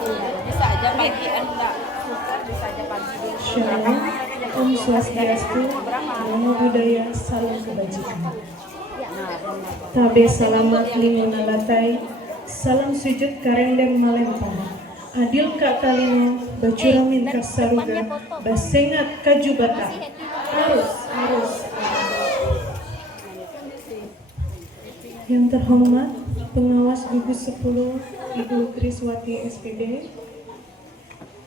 Bisa aja pagi, enggak suka bisa aja pagi dulu. Shalom, Om Swastiastu, Namo Buddhaya, Salam Kebajikan. Tabe salamat linguna latai, salam sujud karendeng malempah. Adil kak talino, bacuramin kak saruga, basengat kajubata. Harus. Yang terhormat, pengawas gugus 10, Ibu Kriswati SPD.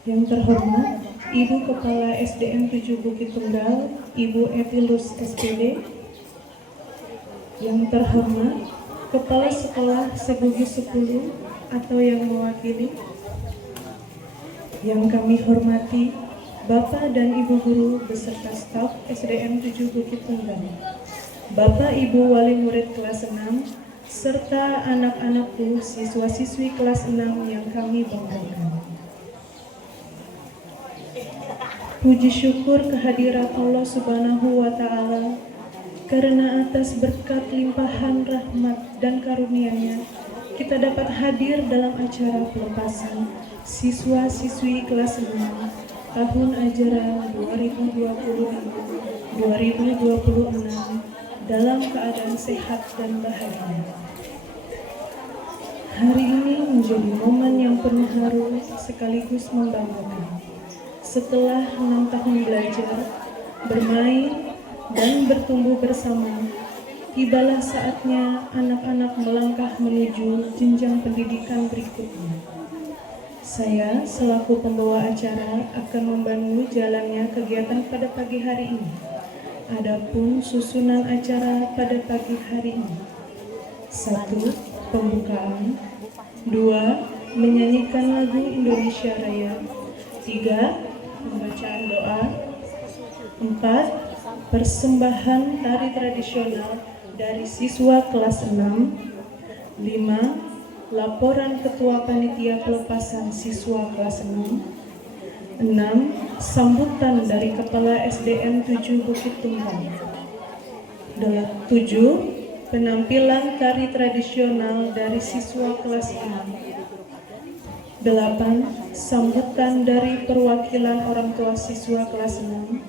Yang terhormat, Ibu Kepala SDN 7 Bukit Tunggal, Ibu Epilus SPD. Yang terhormat, Kepala Sekolah Segugus 10 atau yang mewakili. Yang kami hormati, Bapak dan Ibu Guru beserta staf SDN 7 Bukit Tunggal, Bapak Ibu Wali Murid kelas 6, serta anak-anakku siswa-siswi kelas 6 yang kami banggakan. Puji syukur kehadirat Allah Subhanahu wa Ta'ala, karena atas berkat limpahan rahmat dan karunia-Nya kita dapat hadir dalam acara pelepasan siswa-siswi kelas 6 tahun ajaran 2025-2026 dalam keadaan sehat dan bahagia. Hari ini menjadi momen yang penuh haru sekaligus membanggakan. Setelah 6 tahun belajar, bermain, dan bertumbuh bersama, tibalah saatnya anak-anak melangkah menuju jenjang pendidikan berikutnya. Saya selaku pembawa acara akan membantu jalannya kegiatan pada pagi hari ini. Adapun susunan acara pada pagi hari ini: 1. Pembukaan. 2. Menyanyikan lagu Indonesia Raya. 3. Pembacaan doa. 4. Persembahan tari tradisional dari siswa kelas 6. 5. Laporan ketua panitia pelepasan siswa kelas 6. 6. Sambutan dari kepala SDN 7 Bukit Tunggal. 7. Penampilan tari tradisional dari siswa kelas 6. 8. Sambutan dari perwakilan orang tua siswa kelas 6.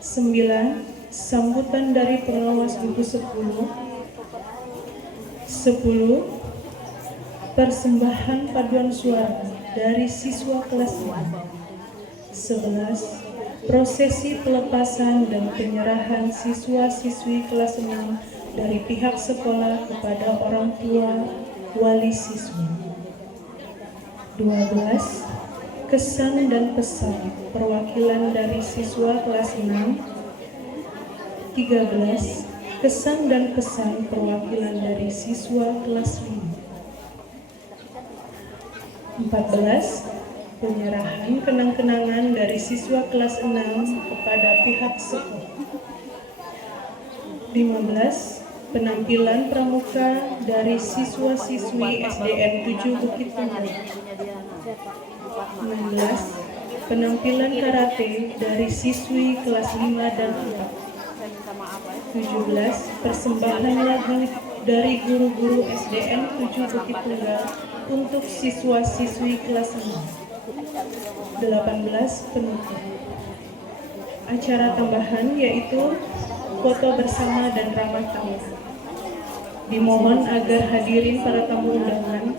9. Sambutan dari pengawas gugus 10. 10. Persembahan paduan suara dari siswa kelas 6. 11. Prosesi pelepasan dan penyerahan siswa-siswi kelas 6 dari pihak sekolah kepada orang tua wali siswa. 12. Kesan dan pesan perwakilan dari siswa kelas 6. 13. Kesan dan pesan perwakilan dari siswa kelas 5. 14. Penyerahan kenang-kenangan dari siswa kelas 6 kepada pihak sekolah. 15. Penampilan pramuka dari siswa-siswi SDN 7 Bukit Tunggal. 16. Penampilan karate dari siswi kelas 5 dan 4. 17. Persembahan lagu dari guru-guru SDN 7 Bukit Tunggal untuk siswa-siswi kelas 6. 18. Penutup. Acara tambahan yaitu foto bersama dan ramah tamah. Dimohon agar hadirin para tamu undangan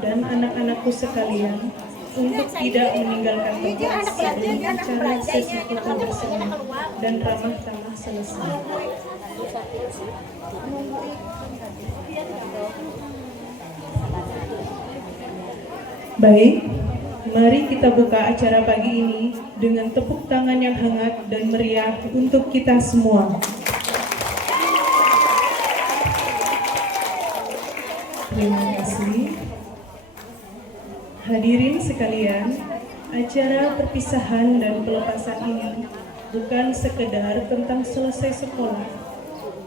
dan anak-anakku sekalian untuk tidak meninggalkan tempat sebelum acara sesi foto bersama dan ramah tamah selesai. Baik, mari kita buka acara pagi ini dengan tepuk tangan yang hangat dan meriah untuk kita semua. Terima kasih. Hadirin sekalian, acara perpisahan dan pelepasan ini bukan sekedar tentang selesai sekolah,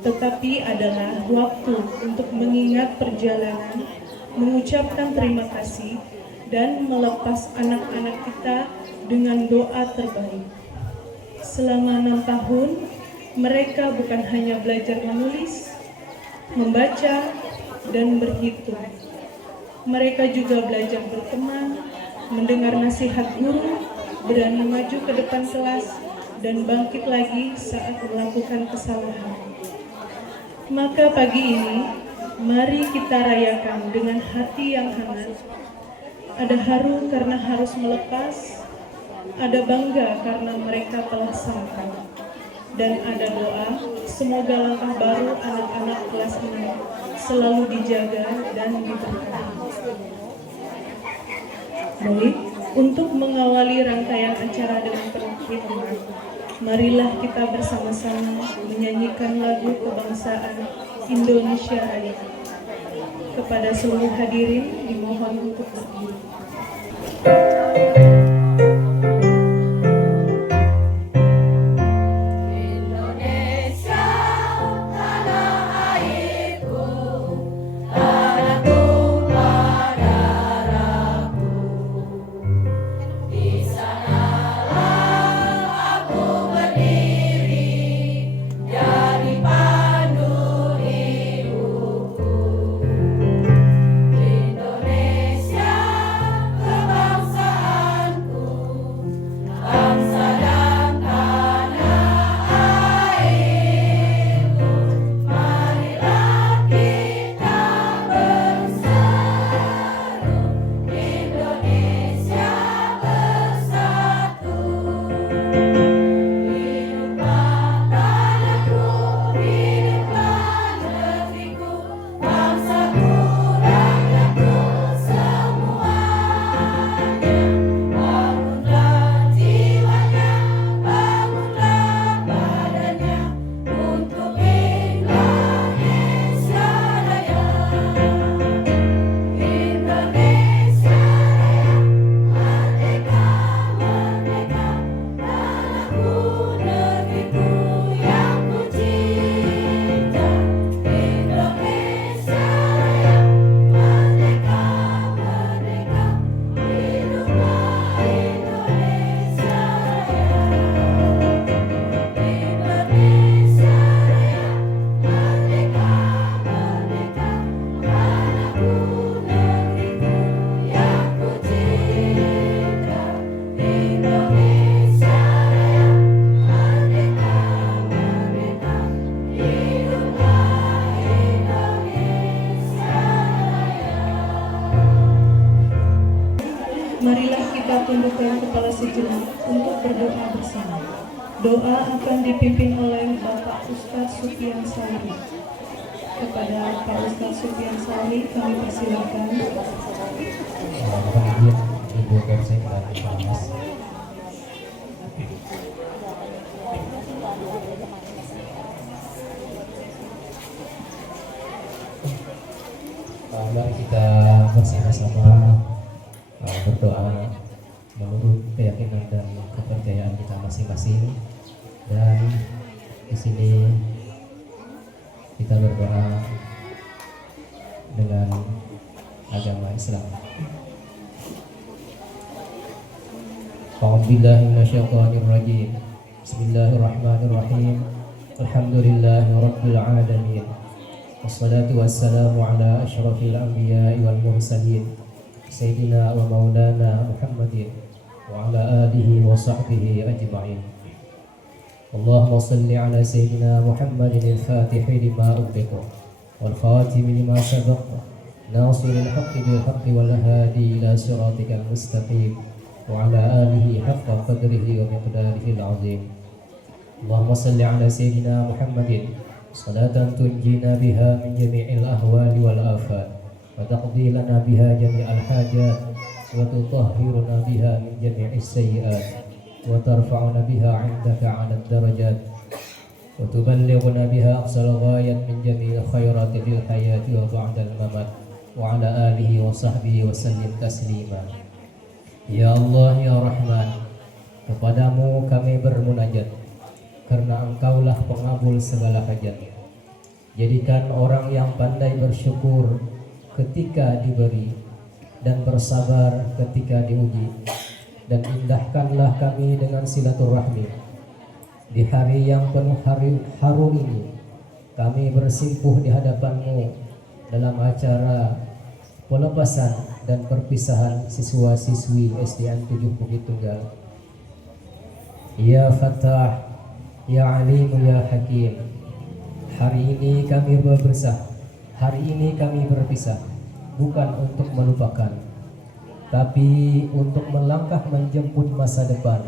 tetapi adalah waktu untuk mengingat perjalanan, mengucapkan terima kasih, dan melepas anak-anak kita dengan doa terbaik. Selama 6 tahun, mereka bukan hanya belajar menulis, membaca, dan berhitung. Mereka juga belajar berteman, mendengar nasihat guru, berani maju ke depan kelas, dan bangkit lagi saat melakukan kesalahan. Maka pagi ini, mari kita rayakan dengan hati yang hangat. Ada haru karena harus melepas, ada bangga karena mereka telah sampai, dan ada doa semoga langkah baru anak-anak kelas 6 selalu dijaga dan diberkahi. Baik, untuk mengawali rangkaian acara dengan penuh hikmat, marilah kita bersama-sama menyanyikan lagu kebangsaan Indonesia Raya. Kepada seluruh hadirin dimohon untuk berdiri. Marilah kita tundukkan kepala sejenak untuk berdoa bersama. Doa akan dipimpin oleh Bapak Ustadz Supian Sari. Kepada Pak Ustadz Supian Sari kami persilakan. Ibu Kapsek dan Mas. Mari kita bersama-sama berdoa menurut keyakinan dan kepercayaan kita masing-masing, dan di sini kita berdoa dengan agama Islam. A'udzubillahi minasyaitonir rajim. Bismillahirrahmanirrahim. Alhamdulillahirabbil alamin. Wassalatu wassalamu ala asyrafil anbiya'i wal mursalin Sayyidina wa maulana Muhammadin wa ala alihi wa sahbihi ajma'in. Allahumma salli ala Sayyidina Muhammadin al-Fatihi lima ughliqa wal khatimi lima sabaqa nasiril haqqi bil haqqi wal hadi ila siratikal mustaqim wa ala alihi haqqa qadrihi wa miqdarihi al-azim. Allahumma salli ala Sayyidina Muhammadin salatan tunjina biha min jami'il ahwali wal afat wa taqdi lana biha jami'al hajat wa tutahhiruna biha min jami'is sayyi'at wa tarfa'una biha 'indaka 'ala ad-darajat wa tuballighuna biha aqsal ghayat min jami'il khairati fil hayati wa ba'dal mamat wa 'ala alihi wa sahbihi wa sallim taslima. Ya Allah ya Rahman, kepadamu kami bermunajat karena Engkaulah pengabul segala hajat. Jadikan orang yang pandai bersyukur ketika diberi dan bersabar ketika diuji, dan indahkanlah kami dengan silaturahmi. Di hari yang penuh haru ini kami bersimpuh di hadapan-Mu dalam acara pelepasan dan perpisahan siswa-siswi SDN 7 Bukit Tunggal. Ya Fattah, Ya Alim, Ya Hakim, hari ini kami berpisah, hari ini kami berpisah, bukan untuk melupakan, tapi untuk melangkah menjemput masa depan.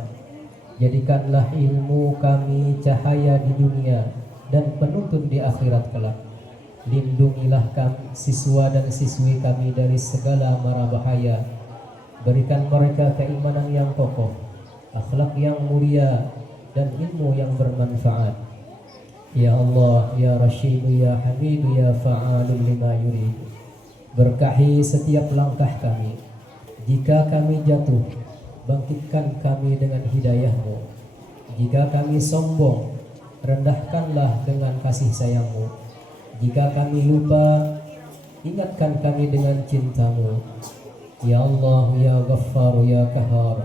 Jadikanlah ilmu kami cahaya di dunia dan penuntun di akhirat kelak. Lindungilah kami, siswa dan siswi kami dari segala mara bahaya. Berikan mereka keimanan yang kokoh, akhlak yang mulia, dan ilmu yang bermanfaat. Ya Allah, Ya Rashidu, Ya Hamidu, Ya Fa'alul lima yurid. Berkahi setiap langkah kami. Jika kami jatuh, bangkitkan kami dengan hidayah-Mu. Jika kami sombong, rendahkanlah dengan kasih sayang-Mu. Jika kami lupa, ingatkan kami dengan cinta-Mu. Ya Allah, Ya Ghaffar, Ya Qahhar,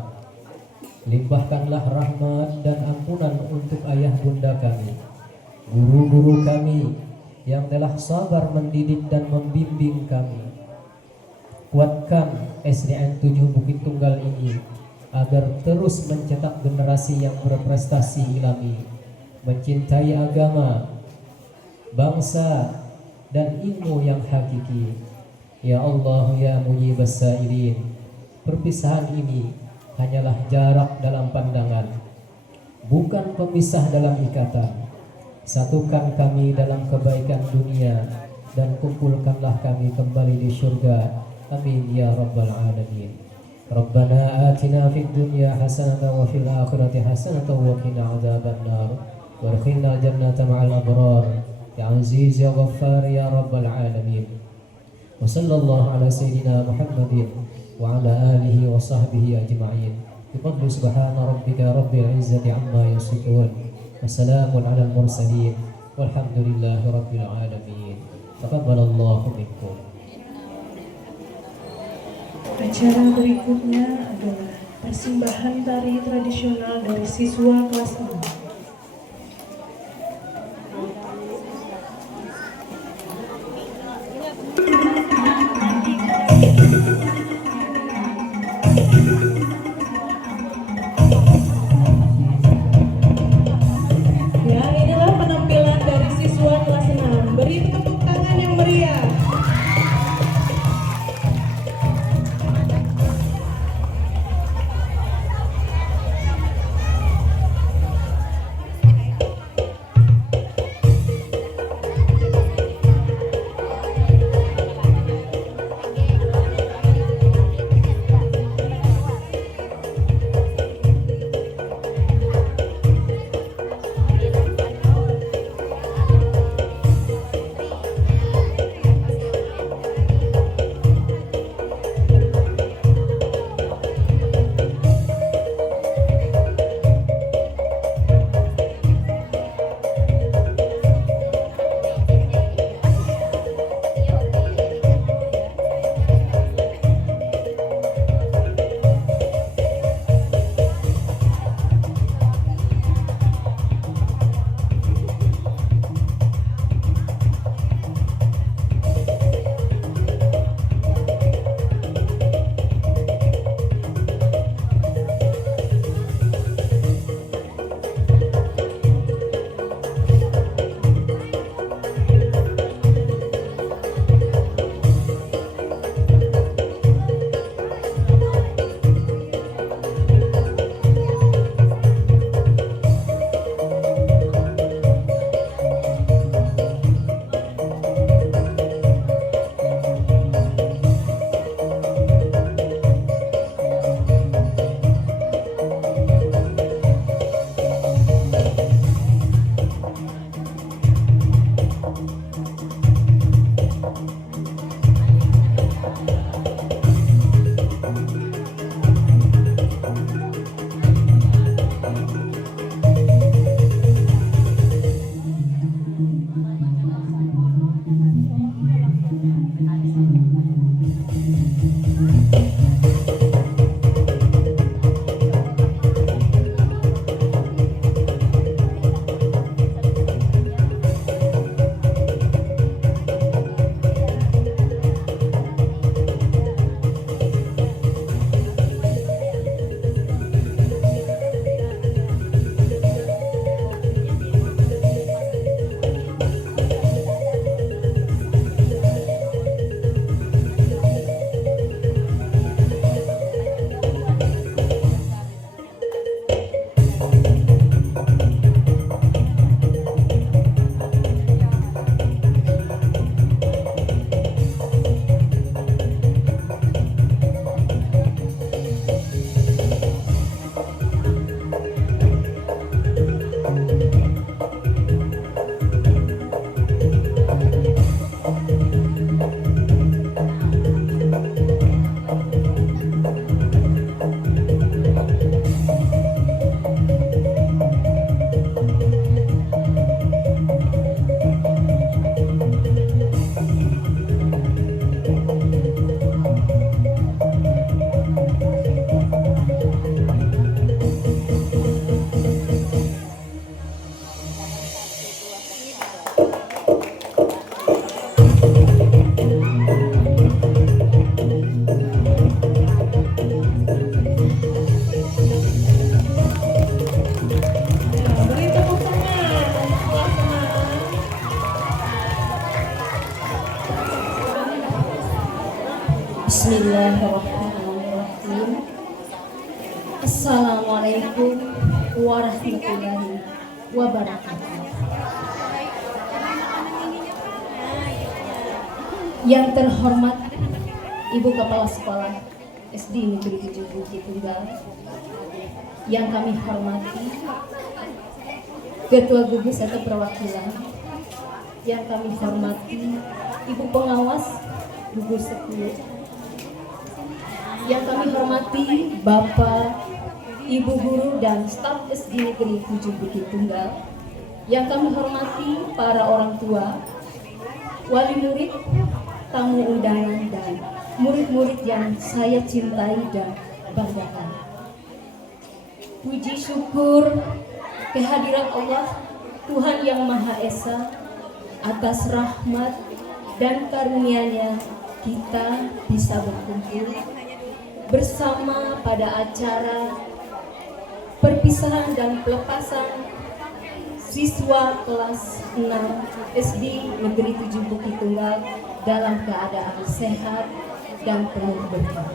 limpahkanlah rahmat dan ampunan untuk ayah bunda kami, guru-guru kami yang telah sabar mendidik dan membimbing kami. Kuatkan SDN 7 Bukit Tunggal ini agar terus mencetak generasi yang berprestasi ilami, mencintai agama, bangsa, dan ilmu yang hakiki. Ya Allah, Ya Mujibas Sa'ilin, perpisahan ini hanyalah jarak dalam pandangan, bukan pemisah dalam ikatan. Satukan kami dalam kebaikan dunia dan kumpulkanlah kami kembali di surga. Amin ya rabbal alamin. Rabbana atina fid dunya hasanatan wa fil akhirati hasanatan wa qina adzabannar. Warkhilna jannata ma'al abrar. Ya Aziz ya Ghaffar ya rabbal alamin. Wa sallallahu ala sayyidina Muhammadin wa ala alihi wa sahbihi ajma'in. Biqadri subhana rabbika rabbil izzati amma yasifun. Wassalamun ala al-mursalin. Walhamdulillahi rabbil alamin. Taqabbalallahu minkum. Acara berikutnya adalah persembahan tari tradisional dari siswa kelas 6. Ya, inilah penampilan dari siswa kelas 6. Beri tepuk tangan yang meriah. Assalamualaikum warahmatullahi wabarakatuh. Yang terhormat Ibu Kepala Sekolah SD Negeri 7 Bukit Tunggal, yang kami hormati Ketua Gugus atau Perwakilan, yang kami hormati Ibu Pengawas Gugus 10, yang kami hormati Bapak, Ibu Guru dan staf SD Negeri 7 Bukit Tunggal, yang kami hormati para orang tua, wali murid, tamu undangan dan murid-murid yang saya cintai dan banggakan. Puji syukur kehadiran Allah Tuhan Yang Maha Esa atas rahmat dan karunia-Nya kita bisa berkumpul bersama pada acara perpisahan dan pelepasan siswa kelas 6 SD Negeri 7 Bukit Tunggal dalam keadaan sehat dan penuh berkah.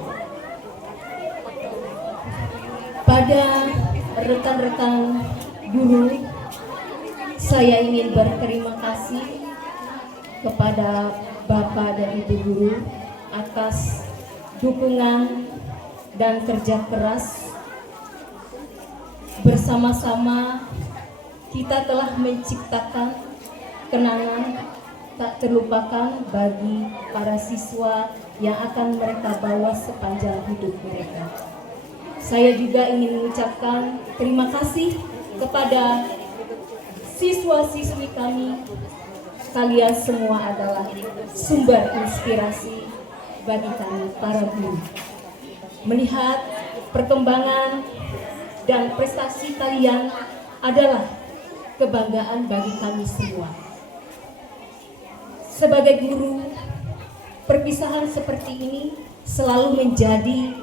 Pada rekan-rekan guru, saya ingin berterima kasih kepada Bapak dan Ibu Guru atas dukungan dan kerja keras. Bersama-sama kita telah menciptakan kenangan tak terlupakan bagi para siswa yang akan mereka bawa sepanjang hidup mereka. Saya juga ingin mengucapkan terima kasih kepada siswa-siswi kami. Kalian semua adalah sumber inspirasi bagi kami para guru. Melihat perkembangan dan prestasi kalian adalah kebanggaan bagi kami semua. Sebagai guru, perpisahan seperti ini selalu menjadi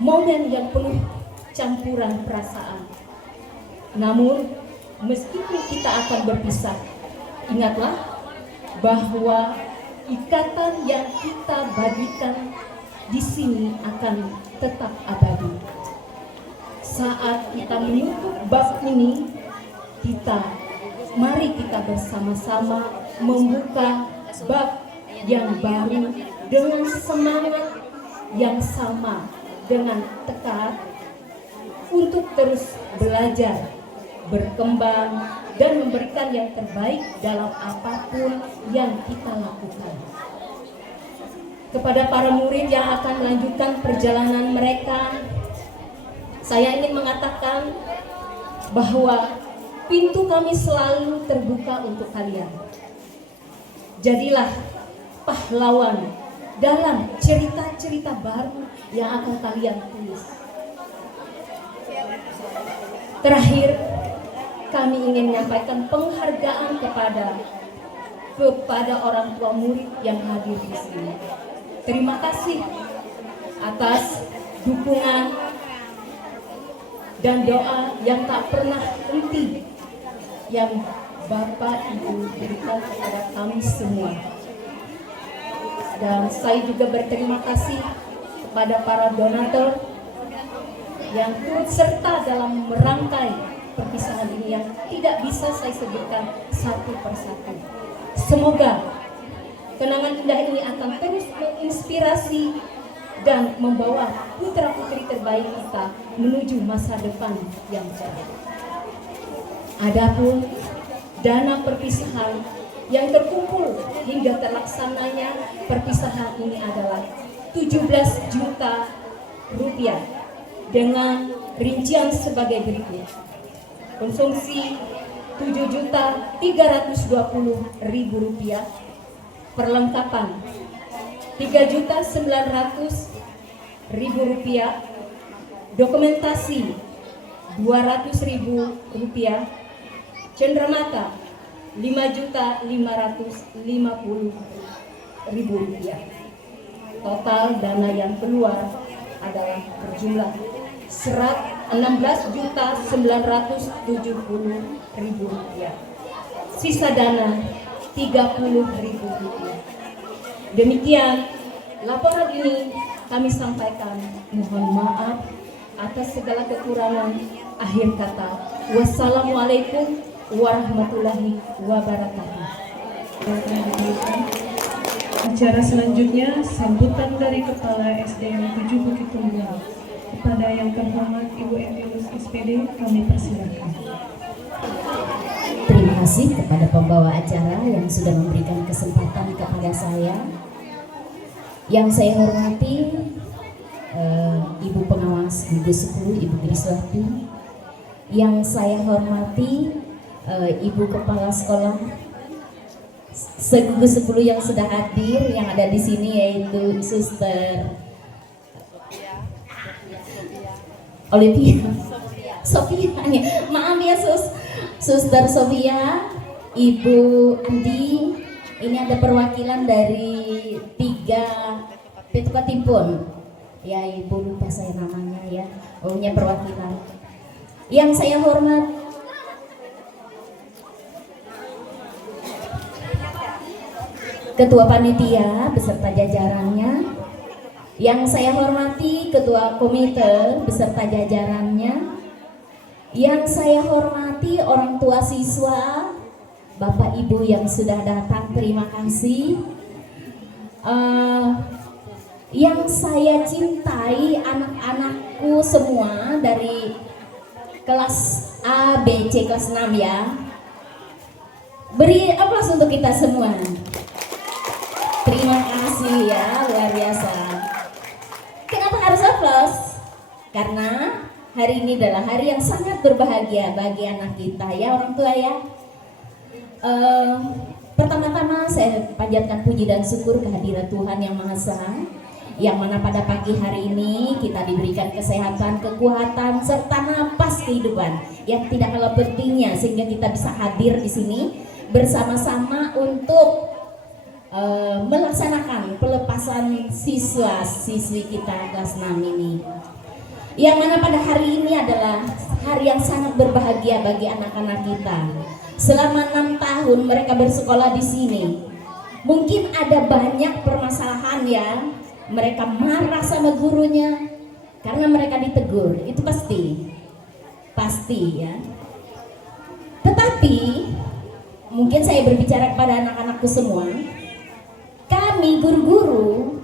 momen yang penuh campuran perasaan. Namun, meskipun kita akan berpisah, ingatlah bahwa ikatan yang kita bagikan di sini akan tetap abadi. Saat kita menutup bab ini, mari kita bersama-sama membuka bab yang baru dengan semangat yang sama, dengan tekad untuk terus belajar, berkembang, dan memberikan yang terbaik dalam apapun yang kita lakukan. Kepada para murid yang akan melanjutkan perjalanan mereka, saya ingin mengatakan bahwa pintu kami selalu terbuka untuk kalian. Jadilah pahlawan dalam cerita-cerita baru yang akan kalian tulis. Terakhir, kami ingin menyampaikan penghargaan kepada orang tua murid yang hadir di sini. Terima kasih atas dukungan dan doa yang tak pernah henti yang Bapak Ibu berikan kepada kami semua. Dan saya juga berterima kasih kepada para donatur yang turut serta dalam merangkai perpisahan ini yang tidak bisa saya sebutkan satu persatu. Semoga kenangan indah ini akan terus menginspirasi dan membawa putra-putri terbaik kita menuju masa depan yang cerah. Adapun dana perpisahan yang terkumpul hingga terlaksananya perpisahan ini adalah 17 juta rupiah dengan rincian sebagai berikut. Konsumsi 7.320.000 rupiah, perlengkapan 3.900.000 rupiah, dokumentasi 200.000 rupiah, cenderamata 5.550.000 rupiah. Total dana yang keluar adalah berjumlah 16.970.000 rupiah. Sisa dana 30.000 rupiah. Demikian laporan ini kami sampaikan. Mohon maaf atas segala kekurangan. Akhir kata, wassalamualaikum warahmatullahi wabarakatuh. Acara selanjutnya sambutan dari Kepala SDN 7 Bukit Tunggal. Kepada yang terhormat Ibu Emilus SPD, kami persilakan. Terima kasih kepada pembawa acara yang sudah memberikan kesempatan kepada saya. Yang saya hormati Ibu Pengawas Gugus 10, Ibu Griswati. Yang saya hormati Ibu Kepala Sekolah Segugus 10 yang sudah hadir, yang ada di sini yaitu Suster Olivia, Sofia, maaf ya Suster Sofia, Ibu Andi. Ini ada perwakilan dari 3 Petuka Timpun. Ya, Ibu lupa saya namanya ya. Punya perwakilan. Yang saya hormat Ketua Panitia beserta jajarannya. Yang saya hormati Ketua Komite beserta jajarannya. Yang saya hormati orang tua siswa, Bapak Ibu yang sudah datang, terima kasih. Yang saya cintai anak-anakku semua dari kelas A, B, C, kelas 6 ya. Beri aplaus untuk kita semua. Terima kasih ya, luar biasa. Kenapa harus aplaus? Karena hari ini adalah hari yang sangat berbahagia bagi anak kita ya, orang tua ya. Pertama-tama saya panjatkan puji dan syukur kehadirat Tuhan Yang Maha Esa, yang mana pada pagi hari ini kita diberikan kesehatan, kekuatan, serta napas kehidupan yang tidak kalah pentingnya, sehingga kita bisa hadir di sini bersama-sama untuk melaksanakan pelepasan siswa-siswi kita kelas 6 ini. Yang mana pada hari ini adalah hari yang sangat berbahagia bagi anak-anak kita. Selama 6 tahun mereka bersekolah di sini, mungkin ada banyak permasalahan ya. Mereka marah sama gurunya karena mereka ditegur, itu pasti ya. Tetapi mungkin saya berbicara kepada anak-anakku semua, kami guru-guru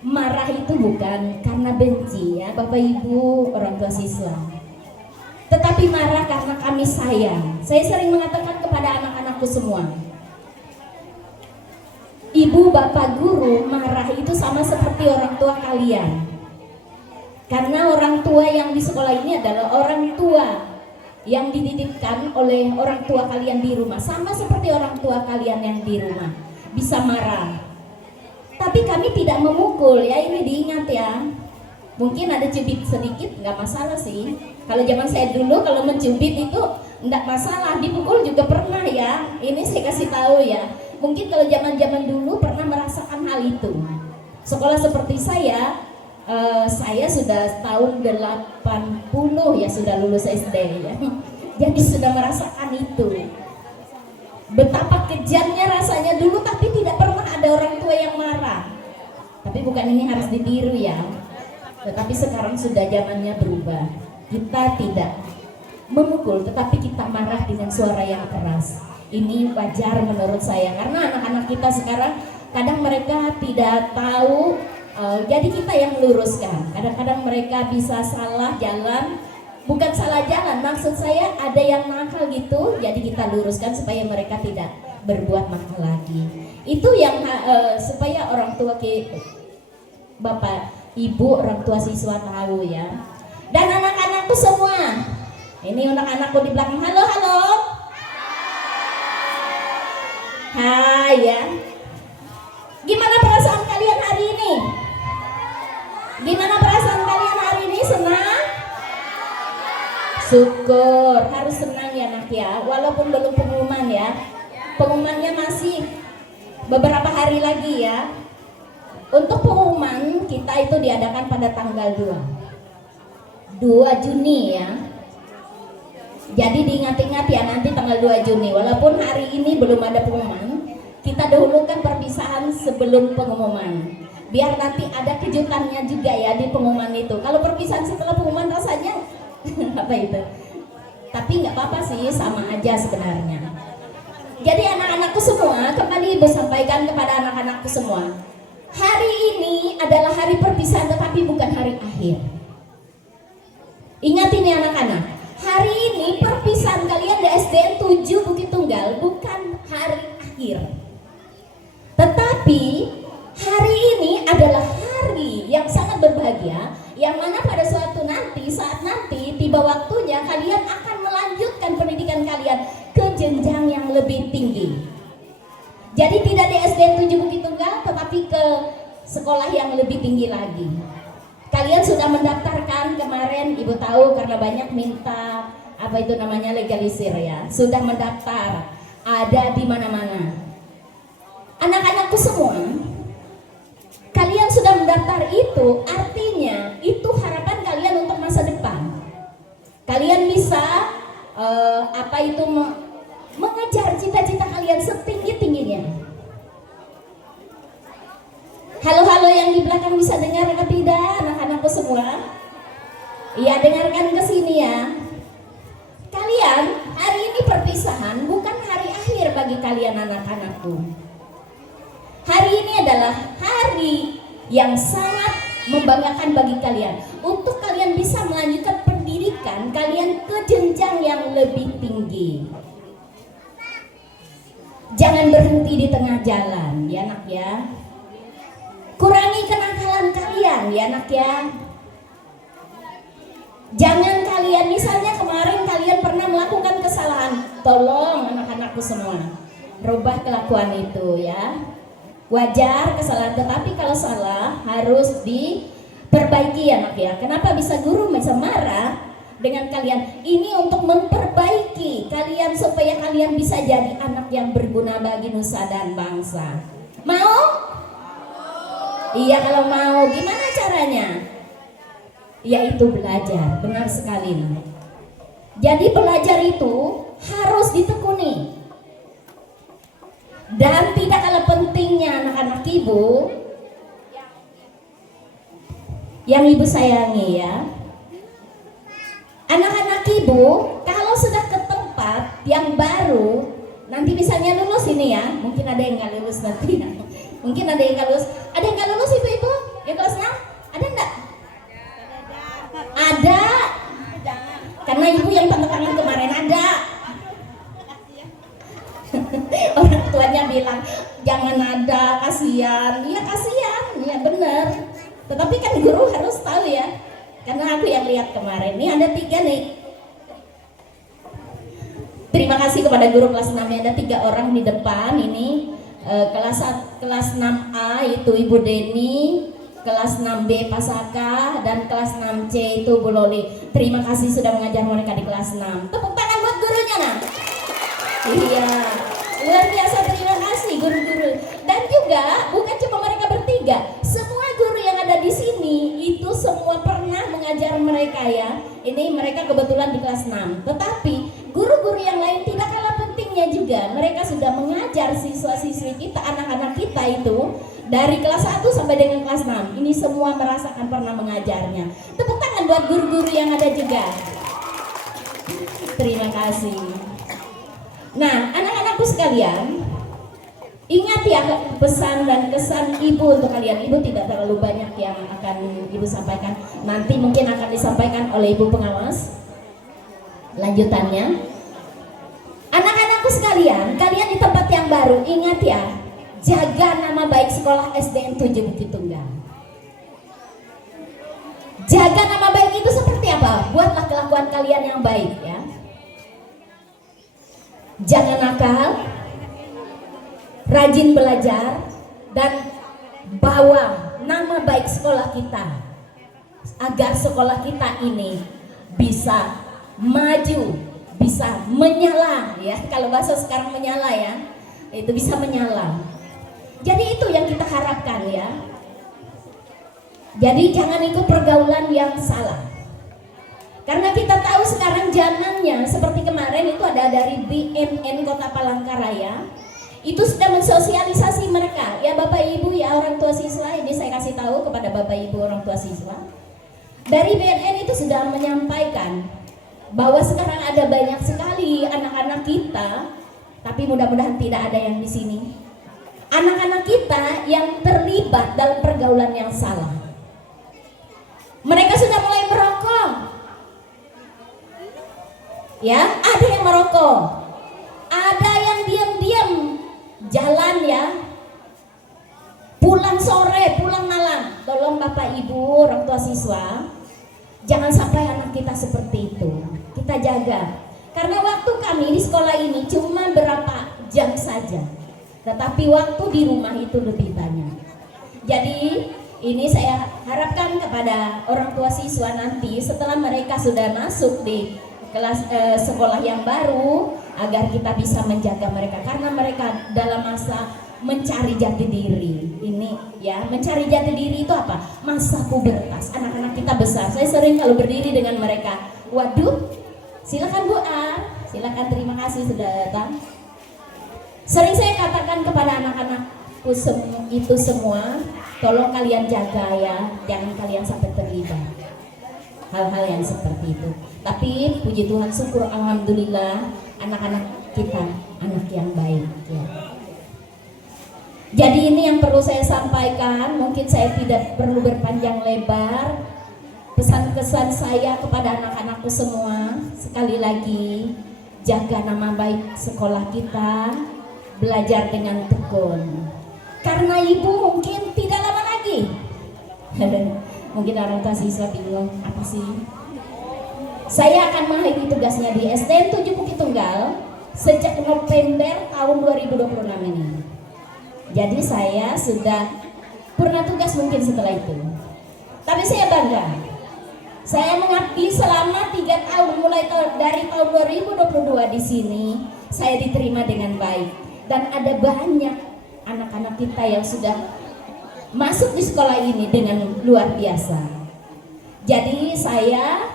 marah itu bukan karena benci ya Bapak Ibu orang tua siswa, tetapi marah karena kami sayang. Saya sering mengatakan kepada anak-anakku semua, Ibu Bapak guru marah itu sama seperti orang tua kalian. Karena orang tua yang di sekolah ini adalah orang tua yang dididikkan oleh orang tua kalian di rumah. Sama seperti orang tua kalian yang di rumah bisa marah. Tapi kami tidak memukul ya, ini diingat ya. Mungkin ada cubit sedikit nggak masalah sih. Kalau zaman saya dulu kalau mencubit itu nggak masalah, dipukul juga pernah ya. Ini saya kasih tahu ya. Mungkin kalau zaman-zaman dulu pernah merasakan hal itu. Sekolah seperti saya sudah tahun 80 ya sudah lulus SD ya. Jadi sudah merasakan itu. Betapa kejamnya rasanya dulu, tapi tidak pernah ada orang tua yang marah. Tapi bukan ini harus ditiru ya. Tetapi sekarang sudah zamannya berubah. Kita tidak memukul, tetapi kita marah dengan suara yang keras. Ini wajar menurut saya, karena anak-anak kita sekarang kadang mereka tidak tahu, jadi kita yang meluruskan. Kadang-kadang mereka bisa salah jalan, bukan salah jalan, maksud saya ada yang nakal gitu, jadi kita luruskan supaya mereka tidak berbuat nakal lagi. Itu yang supaya orang tua Bapak, Ibu, orang tua siswa tahu ya. Dan anak-anakku semua, ini anak-anakku di belakang, halo. Hai ya. Gimana perasaan kalian hari ini? Gimana perasaan kalian hari ini? Senang? Syukur, harus senang ya nak ya. Walaupun belum pengumuman ya. Pengumumannya masih beberapa hari lagi ya. Untuk pengumuman kita itu diadakan pada tanggal 2 Juni ya. Jadi diingat-ingat ya, nanti tanggal 2 Juni. Walaupun hari ini belum ada pengumuman, kita dahulukan perpisahan sebelum pengumuman. Biar nanti ada kejutannya juga ya di pengumuman itu. Kalau perpisahan setelah pengumuman rasanya apa itu. Tapi nggak apa-apa sih, sama aja sebenarnya. Jadi anak-anakku semua, kembali Ibu sampaikan kepada anak-anakku semua, hari ini adalah hari perpisahan tetapi bukan hari akhir. Ingat ini anak-anak, hari ini perpisahan kalian di SDN 7 Bukit Tunggal bukan hari akhir. Tetapi hari ini adalah hari yang sangat berbahagia, yang mana pada suatu nanti, saat nanti tiba waktunya kalian akan melanjutkan pendidikan kalian ke jenjang yang lebih tinggi. Jadi tidak di SDN 7 Bukit Tunggal, tetapi ke sekolah yang lebih tinggi lagi. Kalian sudah mendaftarkan kemarin, Ibu tahu karena banyak minta apa itu namanya legalisir ya. Sudah mendaftar, ada di mana-mana. Anak-anakku semua, kalian sudah mendaftar itu artinya itu harapan kalian untuk masa depan. Kalian bisa mengejar cita-cita kalian setinggi-tingginya. Halo-halo yang di belakang bisa dengar atau tidak anak-anakku semua? Iya, dengarkan ke sini ya. Kalian hari ini perpisahan bukan hari akhir bagi kalian anak-anakku. Hari ini adalah hari yang sangat membanggakan bagi kalian untuk kalian bisa melanjutkan pendidikan kalian ke jenjang yang lebih tinggi. Jangan berhenti di tengah jalan ya nak ya. Kurangi kenakalan kalian ya nak ya. Jangan kalian, misalnya kemarin kalian pernah melakukan kesalahan, tolong anak-anakku semua rubah kelakuan itu ya. Wajar kesalahan, tetapi kalau salah harus diperbaiki ya nak ya. Kenapa bisa guru bisa marah dengan kalian? Ini untuk memperbaiki kalian supaya kalian bisa jadi anak yang berguna bagi nusa dan bangsa. Mau? Iya, kalau mau. Gimana caranya? Yaitu belajar. Benar sekali. Jadi belajar itu harus ditekuni. Dan tidak kalah pentingnya anak-anak ibu yang ibu sayangi ya. Anak-anak ibu kalau sudah ke tempat yang baru, nanti misalnya lulus ini ya, mungkin ada yang nggak lulus nanti ya. Mungkin ada yang nggak lulus. Ada yang nggak lulus ibu-ibu? Yang kelas 6? Ada enggak? Ada. Karena ibu yang tanda tangan kemarin ada. Orang tuanya bilang jangan ada, kasihan. Iya kasihan, ya benar. Tetapi kan guru harus tahu ya. Karena aku yang lihat kemarin. Ini ada 3 nih. Terima kasih kepada guru kelas 6 ada 3 orang di depan ini. Kelas 6A itu Ibu Deni, kelas 6B Pasaka, dan kelas 6C itu Bu Loli. Terima kasih sudah mengajar mereka di kelas 6. Tepuk tangan buat gurunya nah. Iya, luar biasa, terima kasih guru-guru. Dan juga bukan cuma mereka bertiga, semua guru yang ada di sini itu semua pernah mengajar mereka ya. Ini mereka kebetulan di kelas 6. Tetapi guru-guru yang lain tidak kalah pentingnya juga. Mereka sudah mengajar siswa-siswi kita, anak-anak kita itu dari kelas 1 sampai dengan kelas 6. Ini semua merasakan pernah mengajarnya. Tepuk tangan buat guru-guru yang ada juga. Terima kasih. Nah, anak-anakku sekalian, ingat ya pesan dan kesan ibu untuk kalian. Ibu tidak terlalu banyak yang akan ibu sampaikan. Nanti mungkin akan disampaikan oleh ibu pengawas lanjutannya. Anak-anakku sekalian, kalian di tempat yang baru, ingat ya, jaga nama baik sekolah SDN 7 Bukit Tunggal. Jaga nama baik itu seperti apa? Buatlah kelakuan kalian yang baik ya. Jangan nakal, rajin belajar, dan bawa nama baik sekolah kita agar sekolah kita ini bisa maju, bisa menyala ya. Kalau bahasa sekarang menyala ya, itu bisa menyala. Jadi itu yang kita harapkan ya. Jadi jangan ikut pergaulan yang salah. Karena kita tahu sekarang zamannya seperti kemarin itu ada dari BNN Kota Palangkaraya. Itu sudah mensosialisasi mereka. Ya Bapak Ibu ya orang tua siswa, ini saya kasih tahu kepada Bapak Ibu orang tua siswa. Dari BNN itu sudah menyampaikan bahwa sekarang ada banyak sekali anak-anak kita, tapi mudah-mudahan tidak ada yang di sini. Anak-anak kita yang terlibat dalam pergaulan yang salah. Mereka sudah mulai merokok. Ya, ada yang merokok. Ada yang diam-diam jalan ya. Pulang sore, pulang malam. Tolong Bapak Ibu, orang tua siswa, jangan sampai anak kita seperti itu. Kita jaga. Karena waktu kami di sekolah ini cuma berapa jam saja. Tetapi waktu di rumah itu lebih banyak. Jadi ini saya harapkan kepada orang tua siswa nanti setelah mereka sudah masuk di kelas sekolah yang baru, agar kita bisa menjaga mereka karena mereka dalam masa mencari jati diri. Ini ya, mencari jati diri itu apa? Masa pubertas. Anak-anak kita besar. Saya sering kalau berdiri dengan mereka, waduh, silakan Bu A, silakan, terima kasih sudah datang. Sering saya katakan kepada anak-anakku itu semua, tolong kalian jaga ya, jangan kalian sampai terlibat hal-hal yang seperti itu. Tapi puji Tuhan, syukur alhamdulillah anak-anak kita anak yang baik ya. Jadi ini yang perlu saya sampaikan, mungkin saya tidak perlu berpanjang lebar. Pesan-kesan saya kepada anak-anakku semua, sekali lagi jaga nama baik sekolah kita, belajar dengan tekun. Karena ibu mungkin tidak lama lagi. Mungkin orang tua siswa bingung, apa sih? Saya akan mengakhiri tugasnya di SDN 7 Bukit Tunggal sejak November tahun 2026 ini. Jadi saya sudah purna tugas mungkin setelah itu. Tapi saya bangga. Saya mengabdi selama 3 tahun, mulai dari tahun 2022 di sini. Saya diterima dengan baik. Dan ada banyak anak-anak kita yang sudah masuk di sekolah ini dengan luar biasa. Jadi saya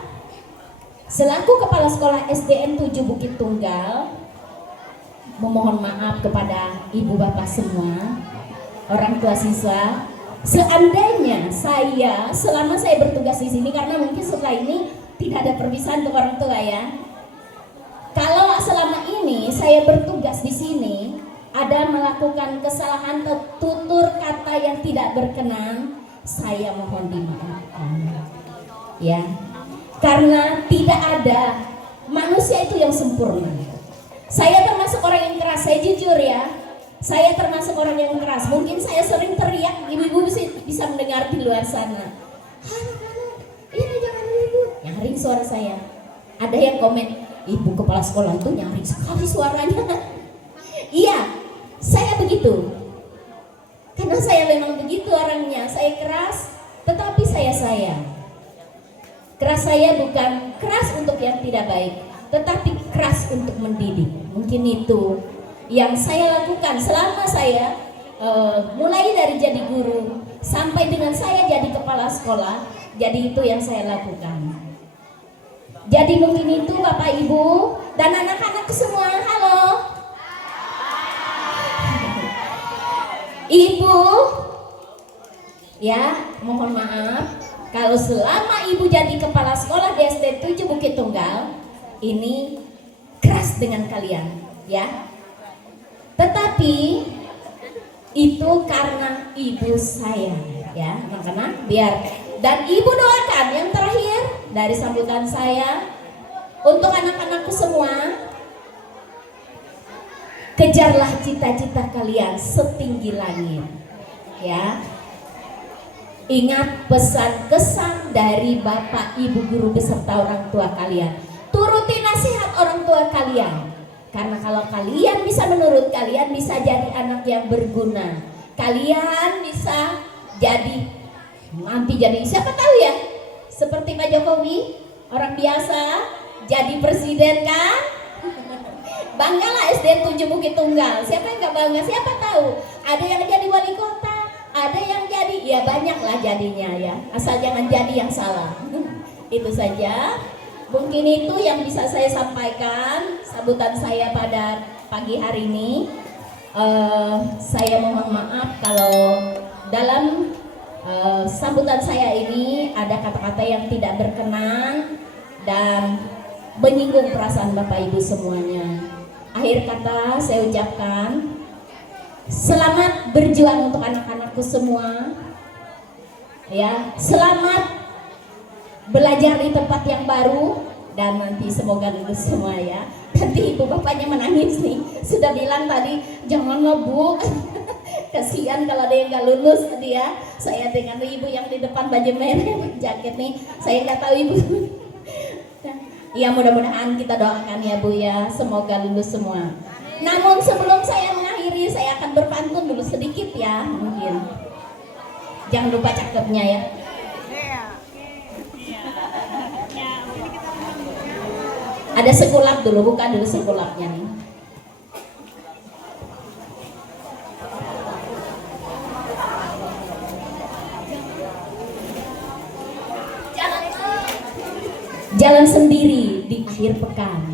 selaku Kepala Sekolah SDN 7 Bukit Tunggal memohon maaf kepada ibu bapak semua, orang tua siswa. Seandainya saya selama saya bertugas di sini, karena mungkin setelah ini tidak ada perpisahan untuk orang tua ya. Kalau selama ini saya bertugas di sini ada melakukan kesalahan tutur kata yang tidak berkenan, saya mohon dimaafkan. Ya. Karena tidak ada manusia itu yang sempurna. Saya termasuk orang yang keras, saya jujur ya. Saya termasuk orang yang keras. Mungkin saya sering teriak, ibu-ibu bisa mendengar di luar sana. Ini jangan ribut. Nyaring suara saya. Ada yang komen, ibu kepala sekolah itu nyaring sekali suaranya. Iya, saya begitu. Karena saya memang begitu orangnya. Saya keras, tetapi saya sayang. Keras saya bukan keras untuk yang tidak baik, tetapi keras untuk mendidik. Mungkin itu yang saya lakukan selama saya mulai dari jadi guru sampai dengan saya jadi kepala sekolah. Jadi itu yang saya lakukan. Jadi mungkin itu Bapak Ibu dan anak-anak semua, halo. Ibu, ya mohon maaf kalau selama ibu jadi kepala sekolah di SD 7 Bukit Tunggal ini keras dengan kalian, ya. Tetapi itu karena ibu saya, ya, anak-anak. Biar dan ibu doakan yang terakhir dari sambutan saya untuk anak-anakku semua. Kejarlah cita-cita kalian setinggi langit, ya. Ingat pesan-kesan dari Bapak Ibu guru beserta orang tua kalian. Turuti nasihat orang tua kalian. Karena kalau kalian bisa menurut, kalian bisa jadi anak yang berguna. Kalian bisa jadi nanti jadi siapa tahu ya, seperti Pak Jokowi, orang biasa jadi presiden kan. Banggalah SDN 7 Bukit Tunggal. Siapa yang gak bangga? Siapa tahu ada yang jadi wali kota, ada yang jadi, ya banyaklah jadinya ya. Asal jangan jadi yang salah. Itu saja. Mungkin itu yang bisa saya sampaikan sambutan saya pada pagi hari ini. Saya mohon maaf kalau dalam sambutan saya ini ada kata-kata yang tidak berkenan dan menyinggung perasaan Bapak Ibu semuanya. Akhir kata saya ucapkan selamat berjuang untuk anak-anakku semua. Ya, selamat belajar di tempat yang baru dan nanti semoga lulus semua ya. Nanti ibu bapaknya menangis nih. Sudah bilang tadi janganlah Bu. Kasihan kalau ada yang nggak lulus tadi ya. Saya dengan ibu yang di depan baju merah jaket nih. Saya nggak tahu ibu. Ya mudah-mudahan kita doakan ya Bu ya, semoga lulus semua. Namun sebelum saya mengakhiri, saya akan berpantun dulu sedikit ya mungkin. Jangan lupa cakepnya ya. Ada sekulap dulu, buka dulu sekulapnya nih. Jalan sendiri di akhir pekan,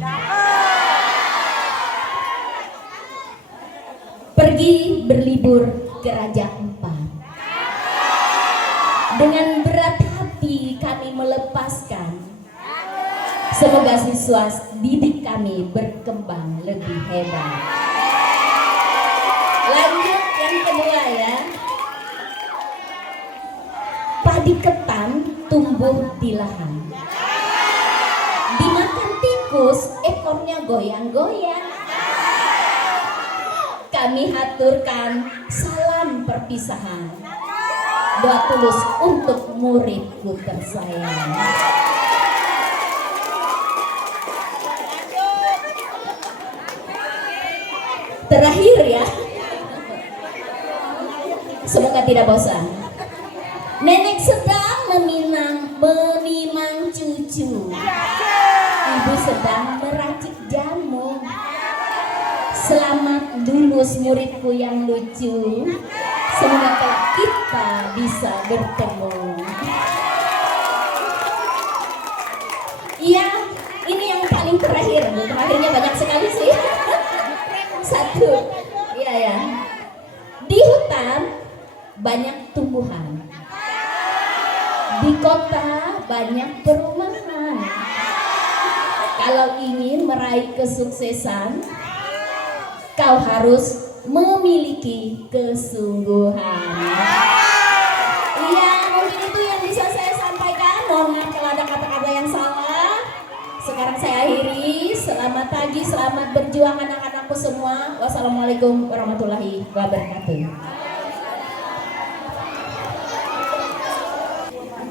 pergi berlibur ke Raja Empat. Dengan berat hati kami melepaskan. Semoga siswa didik kami berkembang lebih hebat. Lanjut yang kedua ya. Padi ketan tumbuh di lahan. Dimakan tikus, ekornya goyang-goyang. Kami haturkan salam perpisahan. Doa tulus untuk muridku tersayang. Terakhir ya. Semoga tidak bosan. Nenek sedang memimang cucu. Ibu sedang meracik jamu. Selamat lulus muridku yang lucu. Semoga kelak kita bisa bertemu. Iya, ini yang paling terakhir. Terakhirnya banyak sekali sih. Satu, iya ya. Di hutan banyak tumbuhan. Di kota banyak perumahan. Kalau ingin meraih kesuksesan, kau harus memiliki kesungguhan. Iya, mungkin itu yang bisa saya sampaikan. Mohon maaf kalau ada kata-kata yang salah. Sekarang saya akhiri. Selamat pagi, selamat berjuang anak-anakku semua. Wassalamualaikum warahmatullahi wabarakatuh.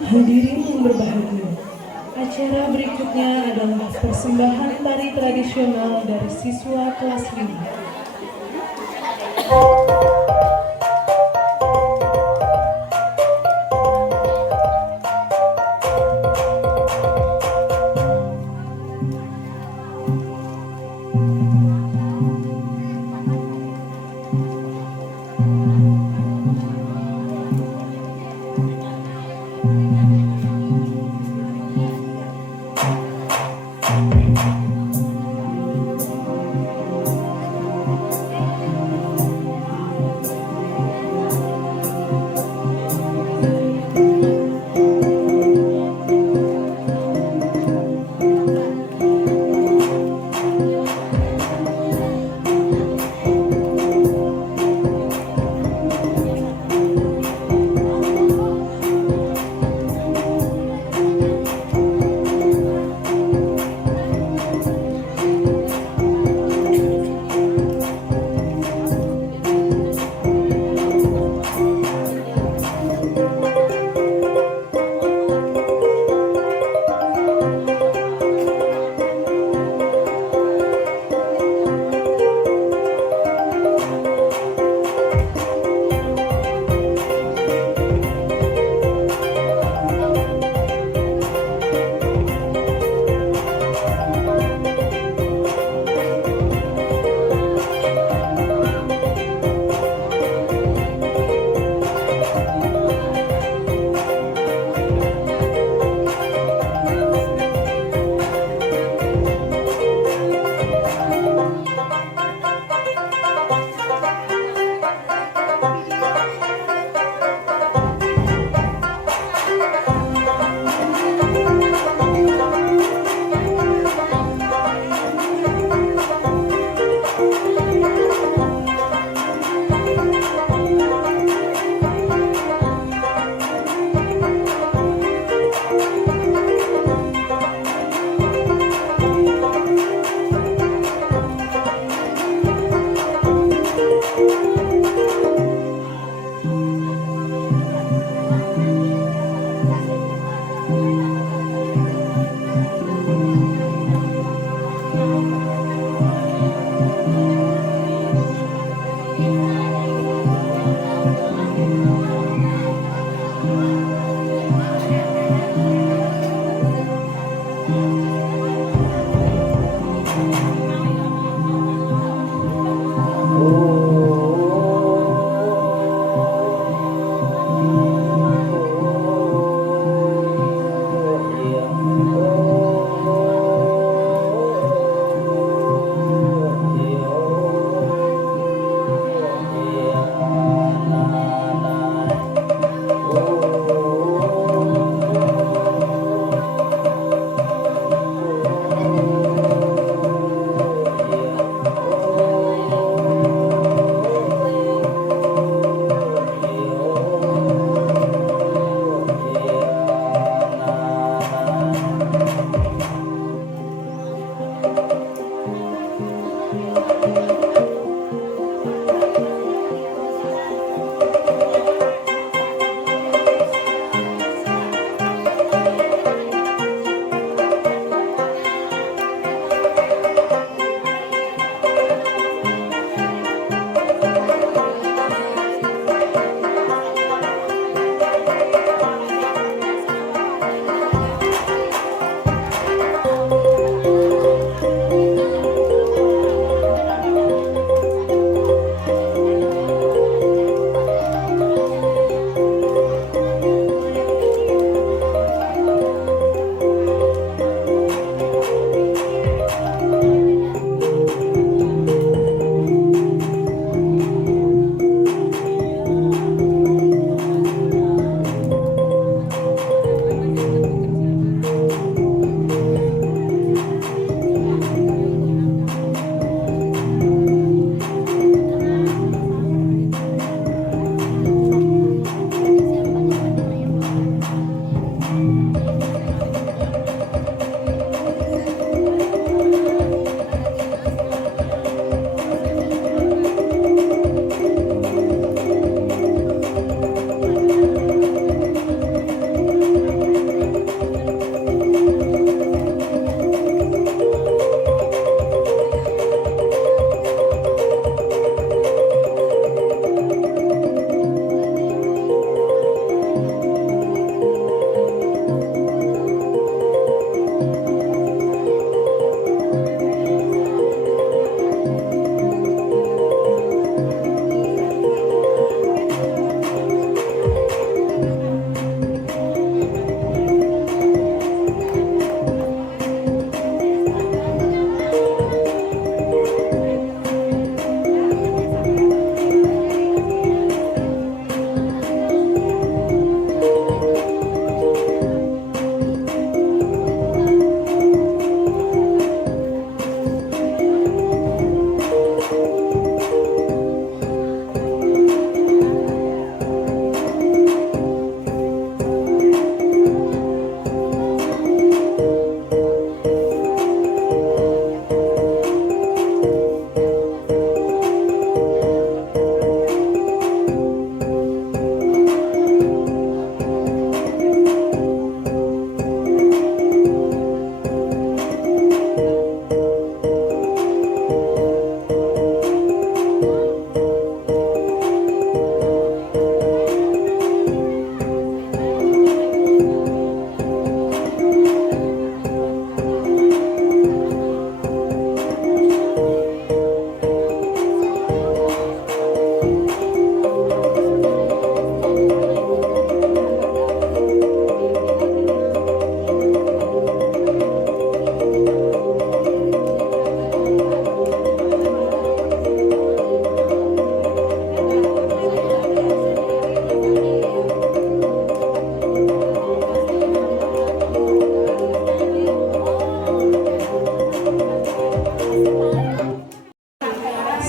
Hadirin yang berbahagia, acara berikutnya adalah persembahan tari tradisional dari siswa kelas 5.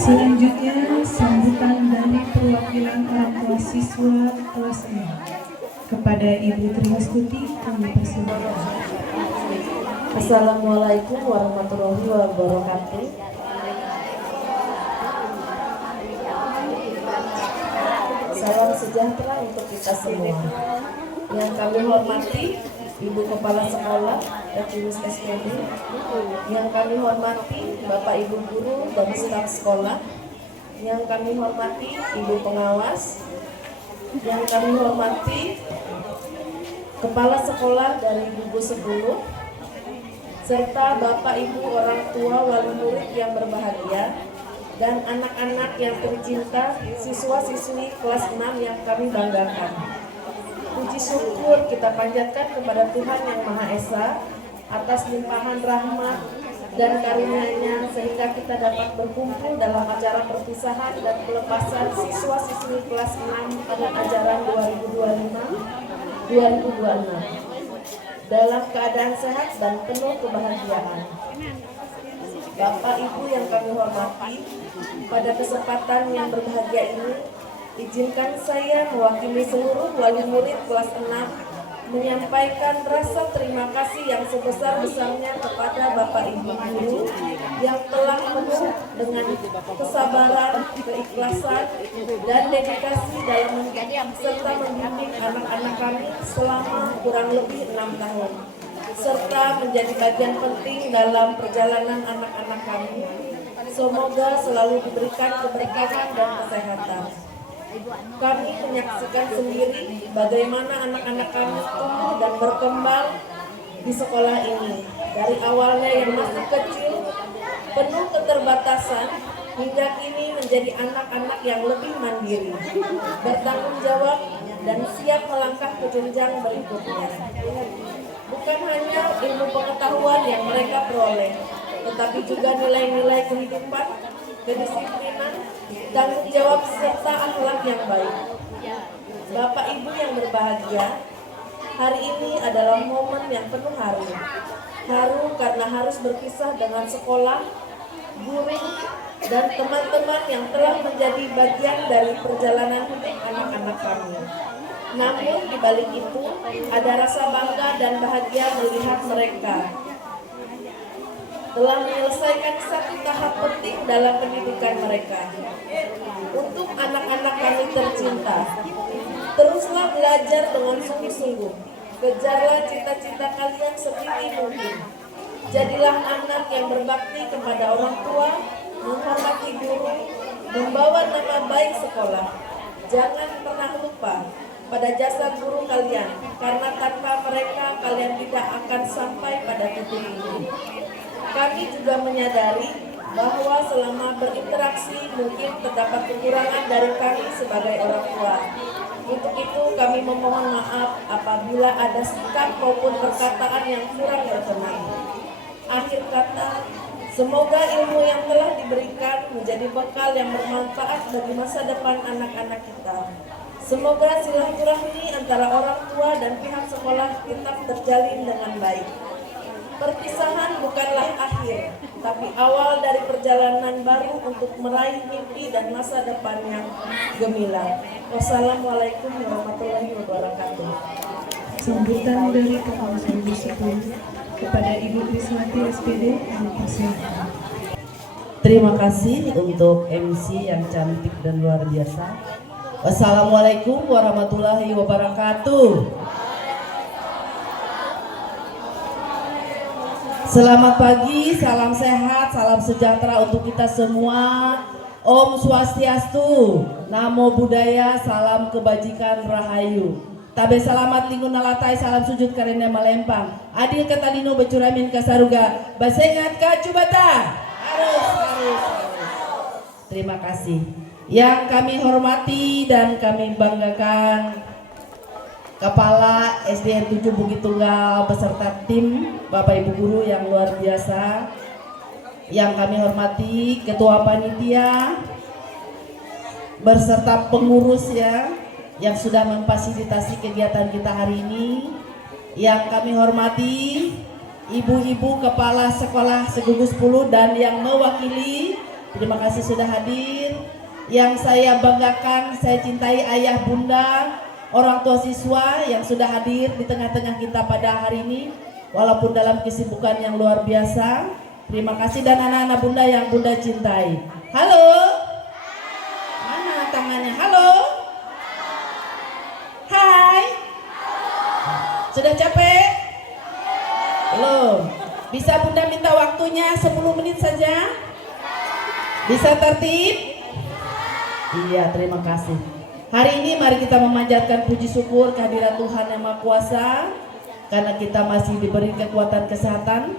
Selanjutnya, sambutan dari perwakilan orang tua siswa kelas 6. Kepada Ibu Triastuti kami persilakan. Assalamualaikum warahmatullahi wabarakatuh. Salam sejahtera untuk kita semua. Yang kami hormati Ibu Kepala Sekolah dan Ibu SPD, yang kami hormati Bapak Ibu Guru dan staf sekolah, yang kami hormati Ibu Pengawas, yang kami hormati Kepala Sekolah dari Gugus 10, serta Bapak Ibu orang tua wali murid yang berbahagia, dan anak-anak yang tercinta, siswa-siswi kelas 6 yang kami banggakan. Puji syukur kita panjatkan kepada Tuhan Yang Maha Esa atas limpahan rahmat dan karunia-Nya sehingga kita dapat berkumpul dalam acara perpisahan dan pelepasan siswa-siswi kelas 6 pada ajaran 2025-2026 dalam keadaan sehat dan penuh kebahagiaan. Bapak Ibu yang kami hormati, pada kesempatan yang berbahagia ini, izinkan saya mewakili seluruh wali murid kelas 6 menyampaikan rasa terima kasih yang sebesar-besarnya kepada Bapak Ibu guru yang telah penuh dengan kesabaran, keikhlasan, dan dedikasi dalam mendidik serta membimbing anak-anak kami selama kurang lebih 6 tahun, serta menjadi bagian penting dalam perjalanan anak-anak kami. Semoga selalu diberikan keberkahan dan kesehatan. Kami menyaksikan sendiri bagaimana anak-anak kami tumbuh dan berkembang di sekolah ini. Dari awalnya yang masih kecil, penuh keterbatasan, hingga kini menjadi anak-anak yang lebih mandiri, bertanggung jawab, dan siap melangkah ke jenjang berikutnya. Bukan hanya ilmu pengetahuan yang mereka peroleh, tetapi juga nilai-nilai kehidupan, kedisiplinan, tanggung jawab, serta akhlak yang baik. Bapak Ibu yang berbahagia, hari ini adalah momen yang penuh haru. Haru karena harus berpisah dengan sekolah, guru, dan teman-teman yang telah menjadi bagian dari perjalanan hidup anak-anak kami. Namun di balik itu ada rasa bangga dan bahagia melihat mereka telah menyelesaikan satu tahap penting dalam pendidikan mereka. Untuk anak-anak kami tercinta, teruslah belajar dengan sungguh-sungguh. Kejarlah cita-cita kalian setinggi mungkin. Jadilah anak yang berbakti kepada orang tua, menghormati guru, membawa nama baik sekolah. Jangan pernah lupa pada jasa guru kalian, karena tanpa mereka kalian tidak akan sampai pada titik ini. Kami juga menyadari bahwa selama berinteraksi mungkin terdapat kekurangan dari kami sebagai orang tua. Untuk itu kami memohon maaf apabila ada sikap maupun perkataan yang kurang berkenan. Akhir kata, semoga ilmu yang telah diberikan menjadi bekal yang bermanfaat bagi masa depan anak-anak kita. Semoga silaturahmi antara orang tua dan pihak sekolah tetap terjalin dengan baik. Perpisahan bukanlah akhir, tapi awal dari perjalanan baru untuk meraih mimpi dan masa depan yang gemilang. Wassalamualaikum warahmatullahi wabarakatuh. Sambutan dari Kepala Sekolah 10 kepada Ibu Triswati SPD Universitas. Terima kasih untuk MC yang cantik dan luar biasa. Wassalamualaikum warahmatullahi wabarakatuh. Selamat pagi, salam sehat, salam sejahtera untuk kita semua. Om Swastiastu, Namo Buddhaya, salam kebajikan rahayu. Tabe salamat lingkungan nalatai, salam sujud karena malempang. Adil katalino becuramin kasaruga, basengat kacubata. Harus. Terima kasih. Yang kami hormati dan kami banggakan, Kepala SDN 7 Bukit Tunggal beserta tim Bapak Ibu Guru yang luar biasa. Yang kami hormati Ketua Panitia beserta pengurus yang sudah memfasilitasi kegiatan kita hari ini. Yang kami hormati Ibu-ibu Kepala Sekolah Segugus 10 dan yang mewakili, terima kasih sudah hadir. Yang saya banggakan, saya cintai ayah bunda, orang tua siswa yang sudah hadir di tengah-tengah kita pada hari ini, walaupun dalam kesibukan yang luar biasa. Terima kasih, dan anak-anak bunda yang bunda cintai. Halo, mana tangannya? Halo, hai, sudah capek? Belum. Bisa bunda minta waktunya 10 menit saja? Bisa tertib? Iya, terima kasih. Hari ini mari kita memanjatkan puji syukur kehadirat Tuhan Yang Maha Kuasa, karena kita masih diberi kekuatan kesehatan,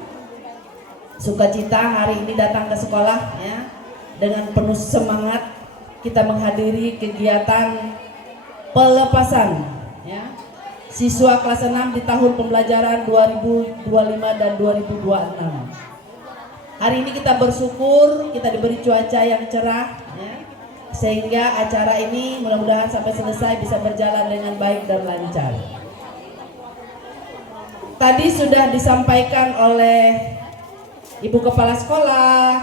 sukacita hari ini datang ke sekolah ya. Dengan penuh semangat kita menghadiri kegiatan pelepasan ya, siswa kelas 6 di tahun pembelajaran 2025 dan 2026. Hari ini kita bersyukur kita diberi cuaca yang cerah ya, sehingga acara ini mudah-mudahan sampai selesai bisa berjalan dengan baik dan lancar. Tadi sudah disampaikan oleh Ibu Kepala Sekolah,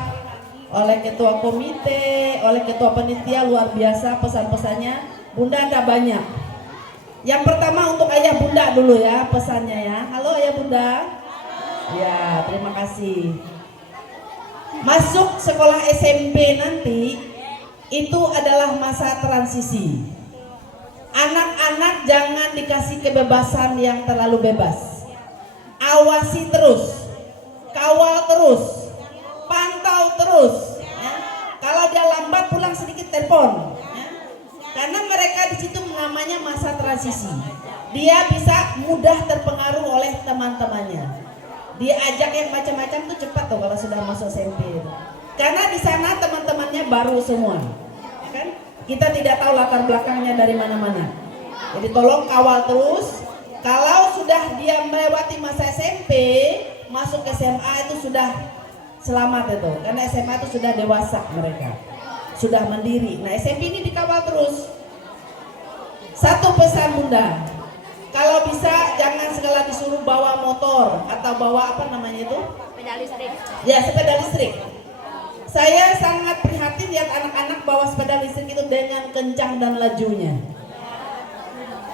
oleh Ketua Komite, oleh Ketua Panitia, luar biasa pesan-pesannya. Bunda ada banyak. Yang pertama untuk Ayah Bunda dulu ya pesannya ya. Halo Ayah Bunda. Ya, terima kasih. Masuk sekolah SMP nanti itu adalah masa transisi. Anak-anak jangan dikasih kebebasan yang terlalu bebas. Awasi terus, kawal terus, pantau terus. Ya. Kalau dia lambat pulang sedikit telepon. Ya. Karena mereka di situ namanya masa transisi. Dia bisa mudah terpengaruh oleh teman-temannya. Dia ajak yang macam-macam tuh cepat tuh kalau sudah masuk SMP. Karena di sana teman-temannya baru semua. Ya kan? Kita tidak tahu latar belakangnya dari mana-mana. Jadi tolong kawal terus. Kalau sudah dia melewati masa SMP, masuk ke SMA itu sudah selamat itu. Karena SMA itu sudah dewasa mereka. Sudah mandiri. Nah, SMP ini dikawal terus. Satu pesan Bunda. Kalau bisa jangan segala disuruh bawa motor atau bawa apa namanya itu? Sepeda listrik. Ya, sepeda listrik. Saya sangat prihatin lihat anak-anak bawa sepeda listrik itu dengan kencang dan lajunya.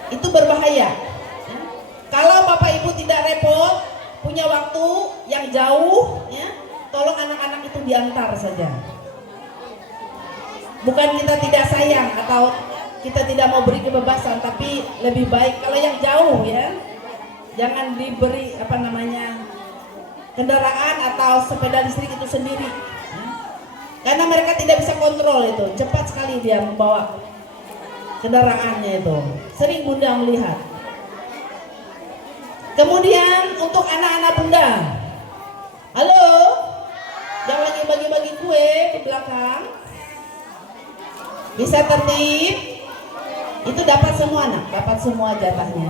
Itu berbahaya. Ya. Kalau Bapak Ibu tidak repot, punya waktu yang jauh, ya, tolong anak-anak itu diantar saja. Bukan kita tidak sayang atau kita tidak mau beri kebebasan, tapi lebih baik kalau yang jauh ya, jangan diberi apa namanya kendaraan atau sepeda listrik itu sendiri. Ya. Karena mereka tidak bisa kontrol itu, cepat sekali dia membawa kendaraannya itu. Sering Bunda melihat. Kemudian untuk anak-anak Bunda, halo, yang lagi bagi-bagi kue di belakang, bisa tertib, itu dapat semua nak, dapat semua jatahnya.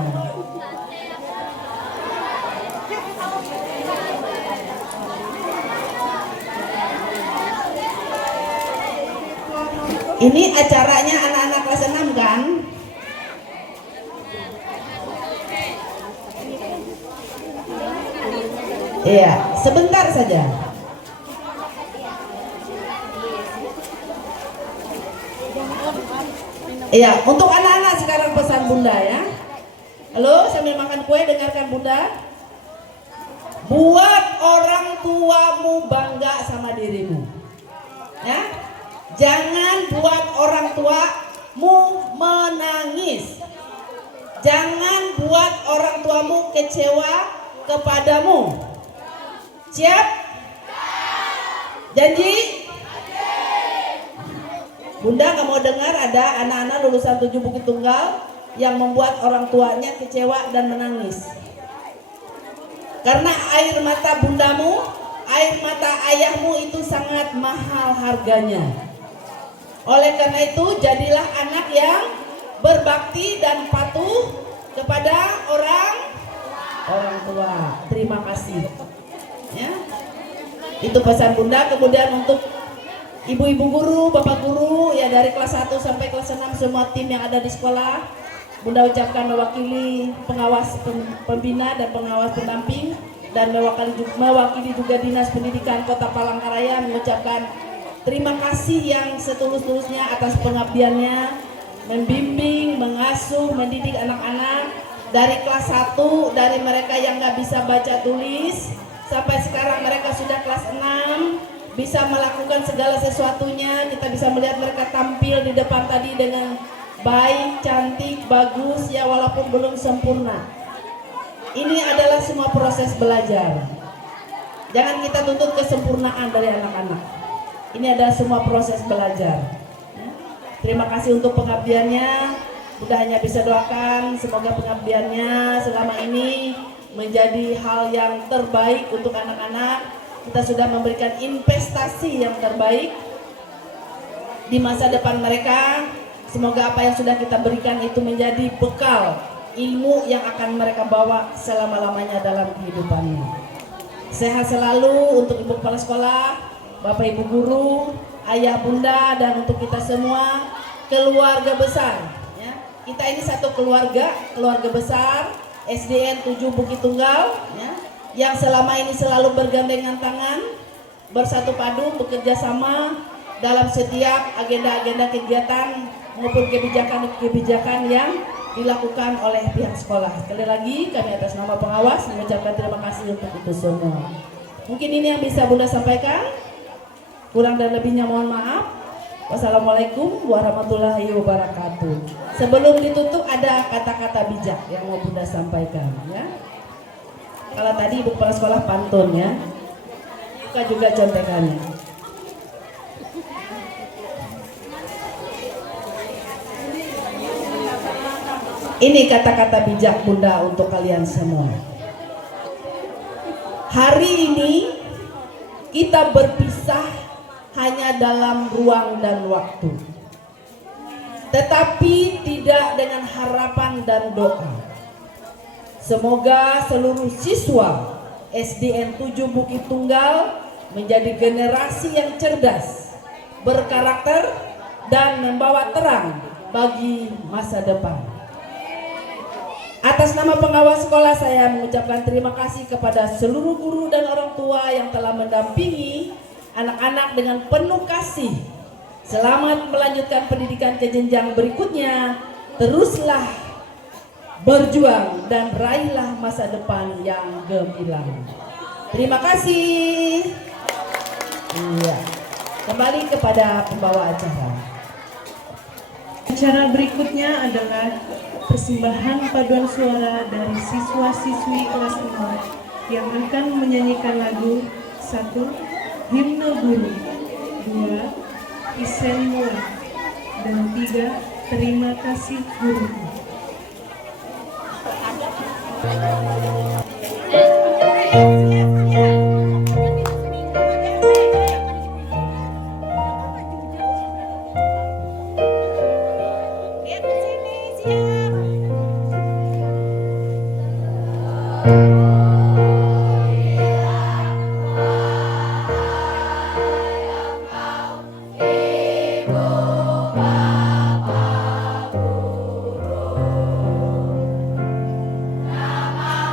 Ini acaranya anak-anak kelas 6 kan? Iya, sebentar saja. Iya, untuk anak-anak sekarang pesan Bunda ya. Halo, sambil makan kue dengarkan Bunda. Buat orang tuamu bangga sama dirimu. Ya. Jangan buat orang tuamu menangis. Jangan buat orang tuamu kecewa kepadamu. Siap? Janji? Bunda nggak mau dengar ada anak-anak lulusan 7 Bukit Tunggal yang membuat orang tuanya kecewa dan menangis. Karena air mata bundamu, air mata ayahmu itu sangat mahal harganya. Oleh karena itu jadilah anak yang berbakti dan patuh kepada orang tua. Terima kasih. Ya. Itu pesan Bunda. Kemudian untuk ibu-ibu guru, bapak guru ya dari kelas 1 sampai kelas 6 semua tim yang ada di sekolah, Bunda ucapkan mewakili pengawas pembina dan pengawas pendamping dan mewakili juga Dinas Pendidikan Kota Palangkaraya mengucapkan terima kasih yang setulus-tulusnya atas pengabdiannya membimbing, mengasuh, mendidik anak-anak dari kelas 1, dari mereka yang nggak bisa baca tulis sampai sekarang mereka sudah kelas 6 bisa melakukan segala sesuatunya. Kita bisa melihat mereka tampil di depan tadi dengan baik, cantik, bagus ya walaupun belum sempurna. Ini adalah semua proses belajar. Jangan kita tuntut kesempurnaan dari anak-anak. Ini adalah semua proses belajar. Terima kasih untuk pengabdiannya. Bunda hanya bisa doakan semoga pengabdiannya selama ini menjadi hal yang terbaik untuk anak-anak. kita sudah memberikan investasi yang terbaik di masa depan mereka. Semoga apa yang sudah kita berikan itu menjadi bekal ilmu yang akan mereka bawa selama-lamanya dalam kehidupannya. Sehat selalu untuk Ibu Kepala Sekolah, Bapak Ibu Guru, Ayah Bunda, dan untuk kita semua keluarga besar. Ya. Kita ini satu keluarga besar SDN 7 Bukit Tunggal, ya, yang selama ini selalu bergandengan tangan, bersatu padu, bekerja sama dalam setiap agenda-agenda kegiatan maupun kebijakan-kebijakan yang dilakukan oleh pihak sekolah. Sekali lagi kami atas nama pengawas mengucapkan terima kasih untuk itu semua. Mungkin ini yang bisa Bunda sampaikan. Kurang dan lebihnya mohon maaf. Wassalamualaikum warahmatullahi wabarakatuh. Sebelum ditutup ada kata-kata bijak yang mau Bunda sampaikan, ya. Kalau tadi Ibu Kepala Sekolah pantun, ya. Buka juga contekannya. Ini kata-kata bijak Bunda untuk kalian semua. Hari ini kita berpisah hanya dalam ruang dan waktu, tetapi tidak dengan harapan dan doa. Semoga seluruh siswa SDN 7 Bukit Tunggal menjadi generasi yang cerdas, berkarakter, dan membawa terang bagi masa depan. Atas nama pengawas sekolah saya mengucapkan terima kasih kepada seluruh guru dan orang tua yang telah mendampingi anak-anak dengan penuh kasih. Selamat melanjutkan pendidikan ke jenjang berikutnya. Teruslah berjuang dan raihlah masa depan yang gemilang. Terima kasih. Iya. Kembali kepada pembawa acara. Acara berikutnya adalah persembahan paduan suara dari siswa-siswi kelas 4 yang akan menyanyikan lagu 1. Himne Guru, 2. Isen Mula, dan 3. Terima Kasih Guru.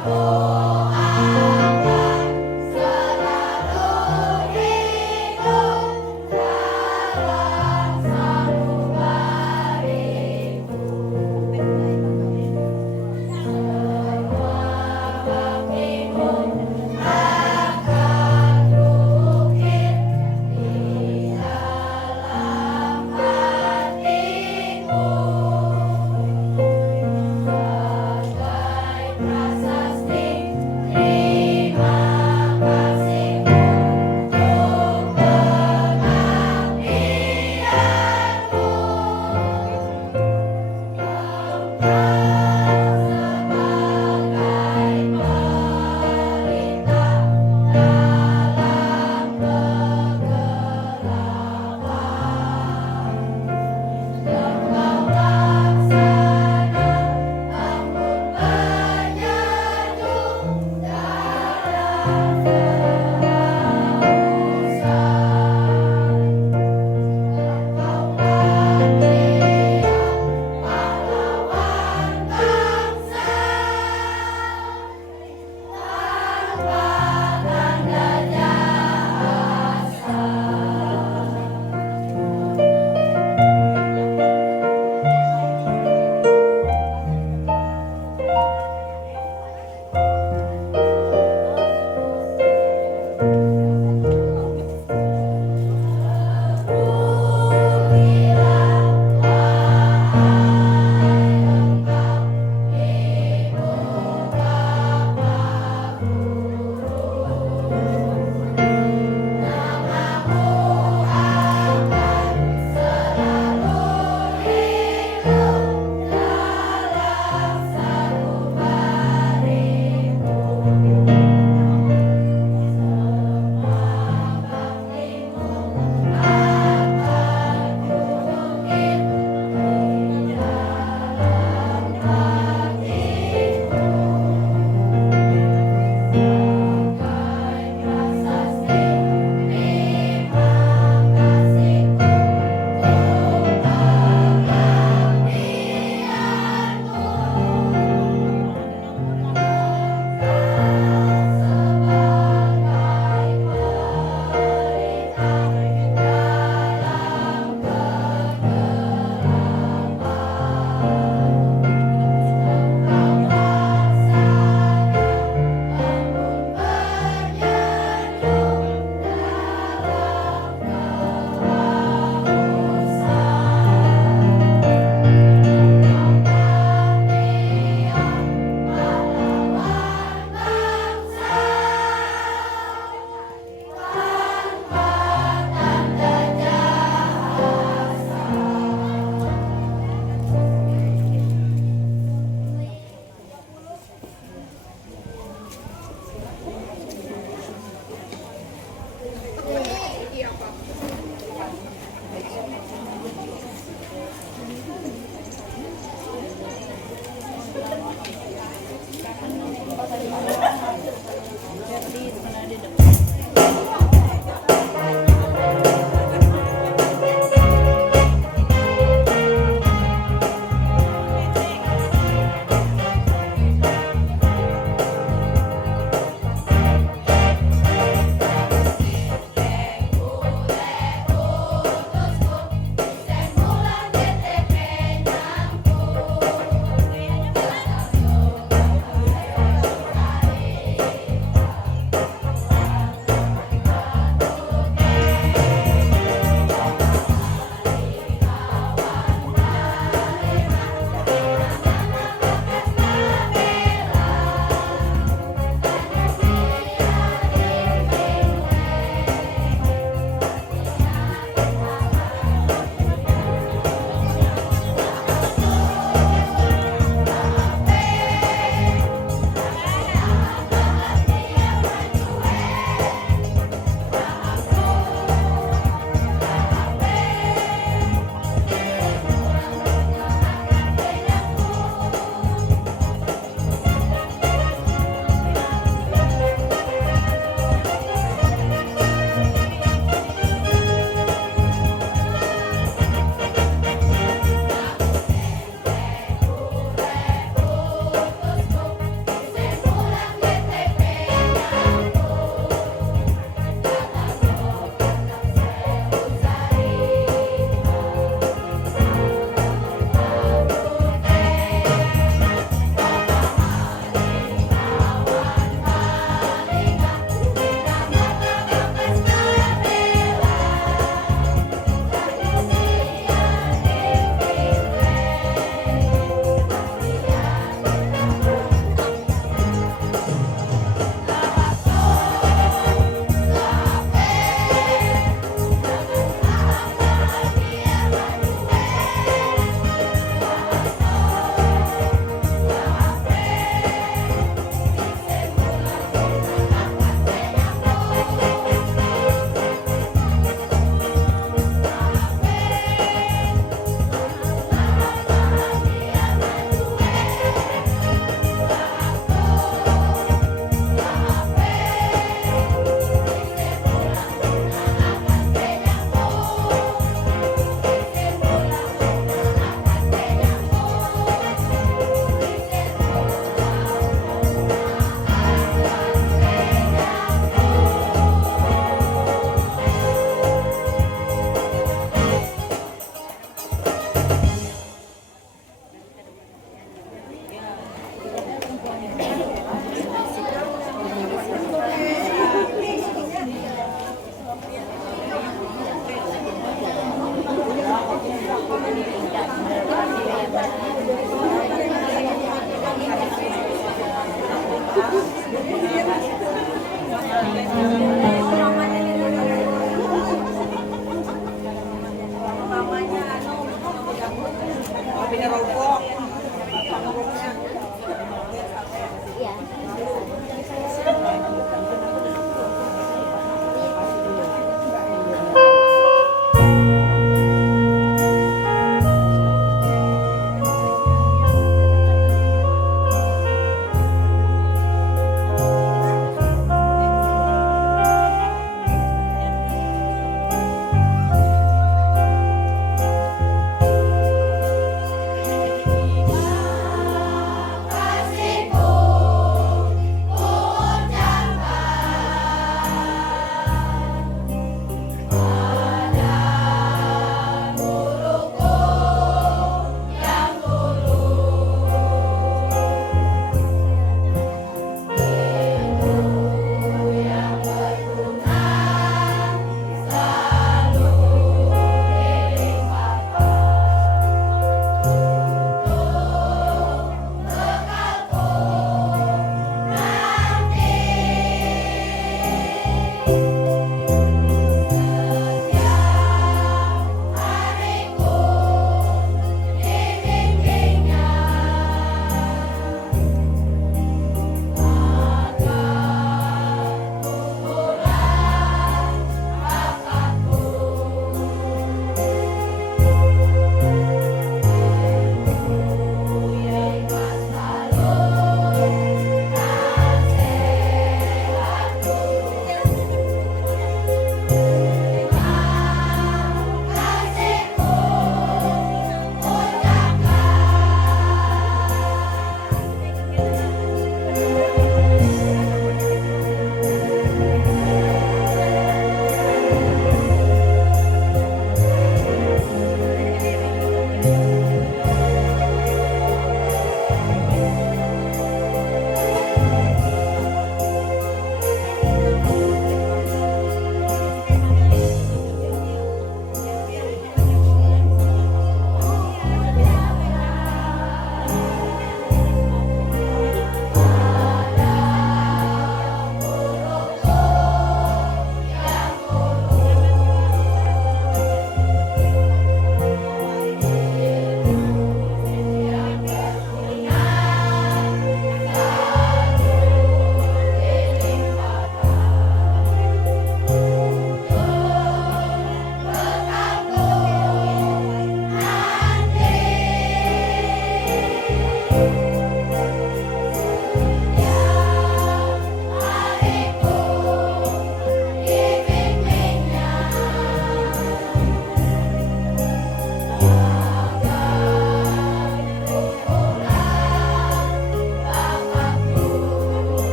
Oh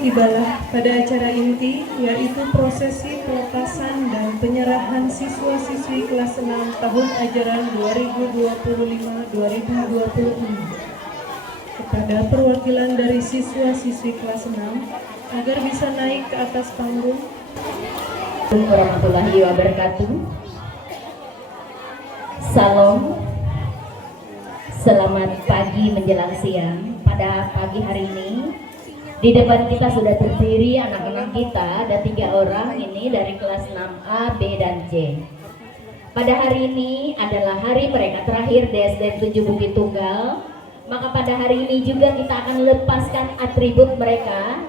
tibalah pada acara inti, yaitu prosesi pelepasan dan penyerahan siswa-siswi kelas 6 tahun ajaran 2025-2026 kepada perwakilan dari siswa-siswi kelas 6 agar bisa naik ke atas panggung. Assalamualaikum warahmatullahi wabarakatuh. Salam. Selamat pagi menjelang siang. Pada pagi hari ini di depan kita sudah terdiri anak-anak kita, ada 3 orang ini dari kelas 6A, B, dan C. Pada hari ini adalah hari mereka terakhir di SDN 7 Bukit Tunggal. Maka pada hari ini juga kita akan lepaskan atribut mereka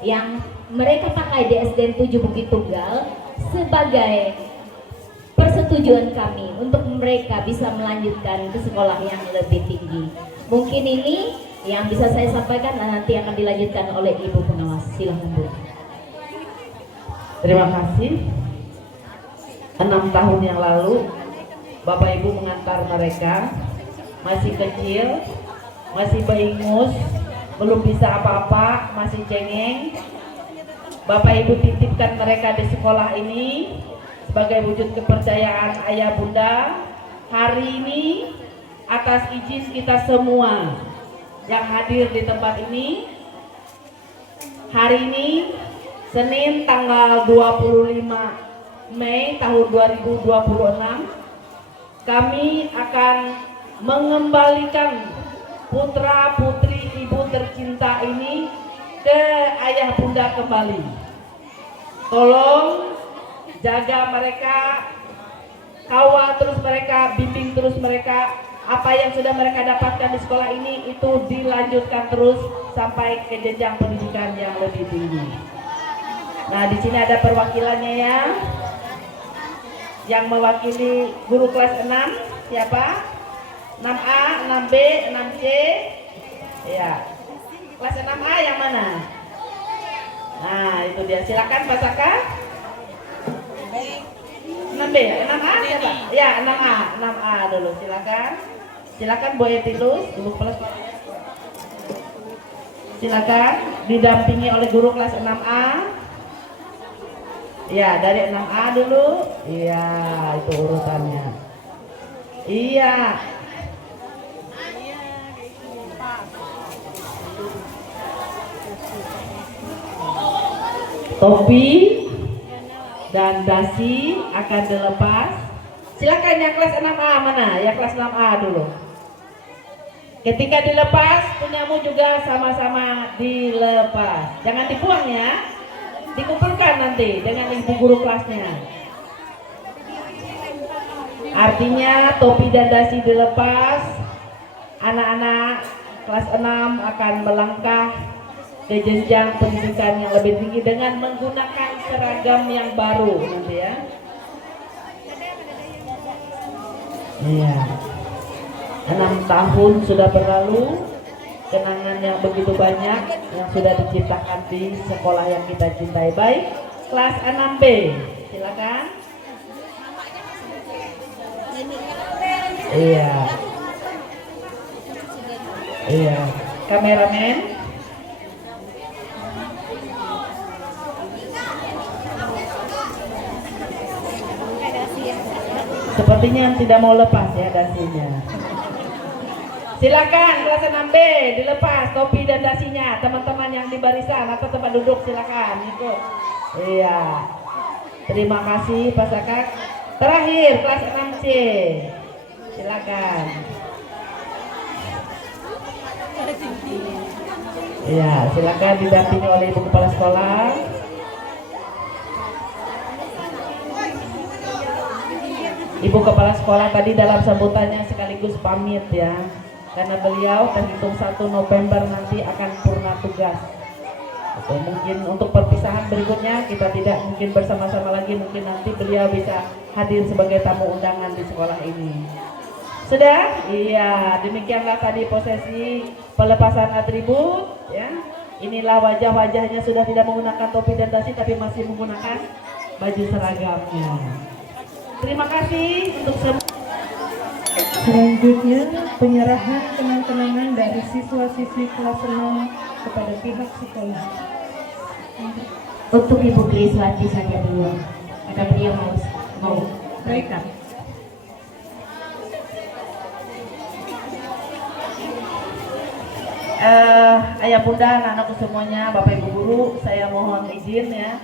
yang mereka pakai di SDN 7 Bukit Tunggal sebagai persetujuan kami untuk mereka bisa melanjutkan ke sekolah yang lebih tinggi. Mungkin ini yang bisa saya sampaikan dan nanti akan dilanjutkan oleh Ibu Pengawas. Silahkan Bu. Terima kasih. 6 tahun yang lalu Bapak Ibu mengantar mereka, masih kecil, masih baingus, belum bisa apa-apa, masih cengeng. Bapak Ibu titipkan mereka di sekolah ini sebagai wujud kepercayaan ayah bunda. Hari ini atas izin kita semua yang hadir di tempat ini, hari ini Senin tanggal 25 Mei tahun 2026, kami akan mengembalikan putra putri ibu tercinta ini ke ayah bunda kembali. Tolong jaga mereka, kawal terus mereka, bimbing terus mereka. Apa yang sudah mereka dapatkan di sekolah ini itu dilanjutkan terus sampai ke jenjang pendidikan yang lebih tinggi. Nah, di sini ada perwakilannya ya, yang mewakili guru kelas 6. Siapa? 6A, 6B, 6C. Ya. Kelas 6A yang mana? Nah, itu dia. Silakan Pak Saka. 6B ya? 6A siapa? Ya, 6A. 6A dulu, silakan. Silakan Bu Etilus, Ibu Kepala Sekolah. Silakan didampingi oleh guru kelas 6A. Ya, dari 6A dulu. Iya, itu urutannya. Iya. Topi dan dasi akan dilepas. Silakan yang kelas 6A mana? Yang kelas 6A dulu. Ketika dilepas, punyamu juga sama-sama dilepas. Jangan dibuang ya. Dikumpulkan nanti dengan ibu guru kelasnya. Artinya topi dan dasi dilepas. Anak-anak kelas 6 akan melangkah ke jenjang pendidikan yang lebih tinggi dengan menggunakan seragam yang baru nanti ya. Iya. 6 tahun sudah berlalu, kenangan yang begitu banyak yang sudah diciptakan di sekolah yang kita cintai. Baik, kelas 6B, silakan. Iya. Iya, kameramen. Sepertinya yang tidak mau lepas ya dasinya. Silakan kelas 6B dilepas topi dan dasinya. Teman-teman yang di barisan atau tempat duduk silakan ikut. Iya. Terima kasih Pak Sakak. Terakhir kelas 6C. Silakan. Iya, silakan didampingi oleh Ibu Kepala Sekolah. Ibu Kepala Sekolah tadi dalam sambutannya sekaligus pamit ya, karena beliau terhitung 1 November nanti akan purna tugas. Atau mungkin untuk perpisahan berikutnya kita tidak mungkin bersama-sama lagi, mungkin nanti beliau bisa hadir sebagai tamu undangan di sekolah ini. Sudah? Iya, demikianlah tadi prosesi pelepasan atribut ya. Inilah wajah-wajahnya sudah tidak menggunakan topi dan dasi tapi masih menggunakan baju seragamnya. Terima kasih untuk semua. Selanjutnya, penyerahan kenang-kenangan dari siswa-siswi kelas 6 kepada pihak sekolah. Untuk Ibu Kriswati saja dulu, agar dia mau Baik, Kak. Ayah bunda, anak-anakku semuanya, bapak ibu guru, saya mohon izin ya.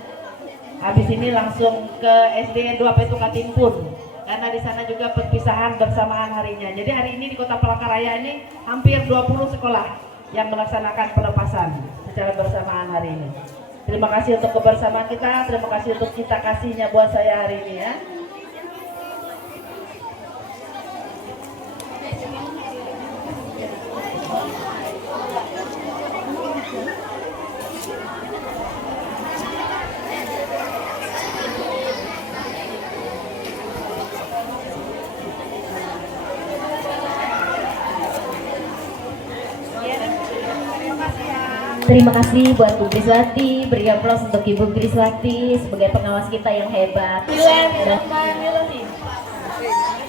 Habis ini langsung ke SD 2 Petu Katimpun, karena di sana juga perpisahan bersamaan harinya. Jadi hari ini di Kota Palangkaraya ini hampir 20 sekolah yang melaksanakan pelepasan secara bersamaan hari ini. Terima kasih untuk kebersamaan kita, terima kasih untuk kita kasihnya buat saya hari ini ya. Terima kasih buat Bu Kriswati, beri aplaus untuk Ibu Kriswati sebagai pengawas kita yang hebat. Bismillahirrahmanirrahim.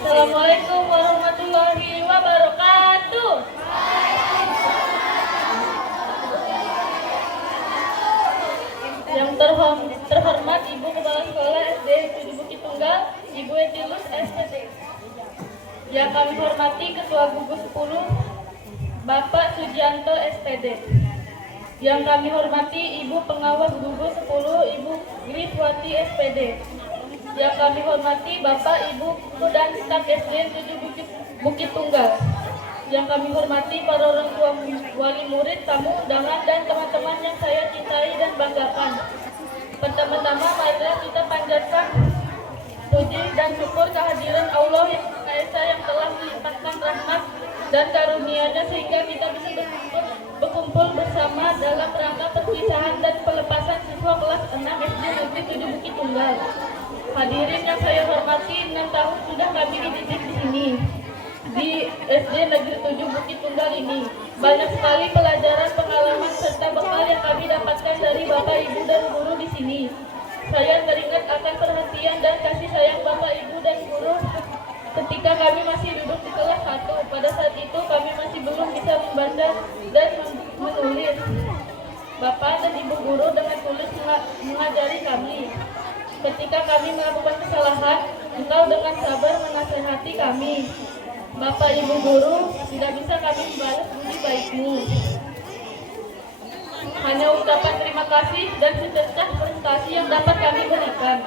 Assalamualaikum warahmatullahi wabarakatuh. Yang terhormat Ibu Kepala Sekolah SD 7 Bukit Tunggal, Ibu Etilus SPD. Yang kami hormati Ketua Gugus 10, Bapak Sujianto SPD. Yang kami hormati Ibu Pengawas Gugus 10, Ibu Kriswati SPD. Yang kami hormati Bapak, Ibu, dan staf SD 7 Bukit Tunggal. Yang kami hormati para orang tua, wali murid, tamu undangan, dan teman-teman yang saya cintai dan banggakan. Pertama-tama marilah kita panjatkan puji dan syukur kehadiran Allah yang Maha Esa yang telah melimpahkan rahmat dan karunia-Nya sehingga kita bisa berkumpul bersama dalam rangka perpisahan dan pelepasan siswa kelas 6 SD Negeri 7 Bukit Tunggal. Hadirin yang saya hormati, 6 tahun sudah kami dididik di sini, di SD Negeri 7 Bukit Tunggal ini. Banyak sekali pelajaran, pengalaman, serta bekal yang kami dapatkan dari Bapak, Ibu, dan guru di sini. Saya teringat akan perhatian dan kasih sayang Bapak, Ibu, dan guru ketika kami masih duduk di kelas 1. Pada saat itu kami masih belum bisa membaca dan menulis. Bapak dan Ibu guru dengan tulus mengajari kami. Ketika kami melakukan kesalahan, Engkau dengan sabar menasihati kami. Bapak Ibu guru, tidak bisa kami membalas budi baikmu. Hanya ucapan terima kasih dan secercah prestasi yang dapat kami berikan.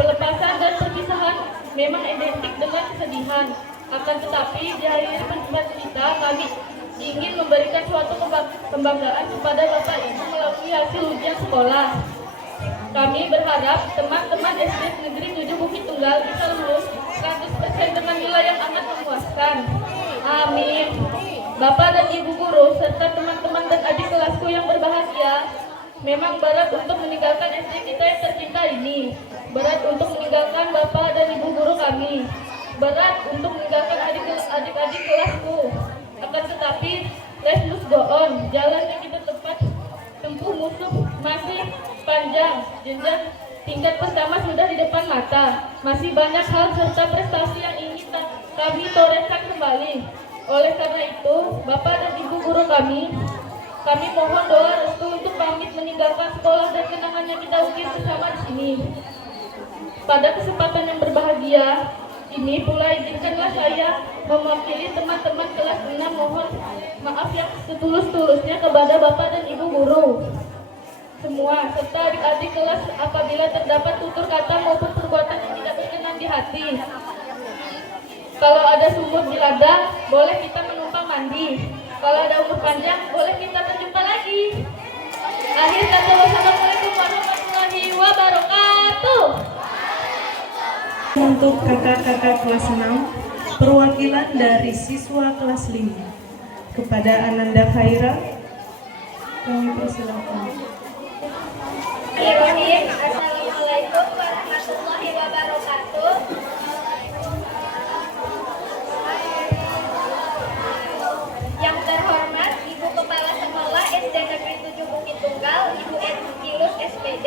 Pelepasan dan perpisahan memang identik dengan kesedihan. Akan tetapi di akhir perjumpaan kita, kami ingin memberikan suatu kebanggaan kepada Bapak Ibu melalui hasil ujian sekolah. Kami berharap teman-teman SD Negeri 7 Bukit Tunggal bisa lulus 100% dengan nilai yang amat memuaskan. Amin. Bapak dan Ibu guru serta teman-teman dan adik kelasku yang berbahagia, memang berat untuk meninggalkan SD kita yang tercinta ini. Berat untuk meninggalkan Bapak dan Ibu guru kami. Berat untuk meninggalkan adik-adik kelasku. Akan tetapi, let's go on. Jalan yang kita tempuh musuh masih panjang. Jenjang tingkat pertama sudah di depan mata. Masih banyak hal serta prestasi yang ingin kami torehkan kembali. Oleh karena itu, Bapak dan Ibu guru kami mohon doa restu untuk pamit meninggalkan sekolah dan kenangan yang kita ukir bersama di sini. Pada kesempatan yang berbahagia ini pula izinkanlah saya mewakili teman-teman kelas 6 mohon maaf yang setulus-tulusnya kepada Bapak dan Ibu guru semua serta adik-adik kelas apabila terdapat tutur kata maupun perbuatan yang tidak berkenan di hati. Kalau ada sumur di ladang, boleh kita menumpang mandi. Kalau ada umur panjang, boleh kita berjumpa lagi. Akhir kata, wassalamualaikum warahmatullahi wabarakatuh. Untuk kakak-kakak kelas 6, perwakilan dari siswa kelas 5 kepada Ananda Khaira, kami persilakan. Assalamualaikum warahmatullahi wabarakatuh. Yang terhormat Ibu Kepala Sekolah SD Negeri 7 Bukit Tunggal, Ibu Etilus SPD.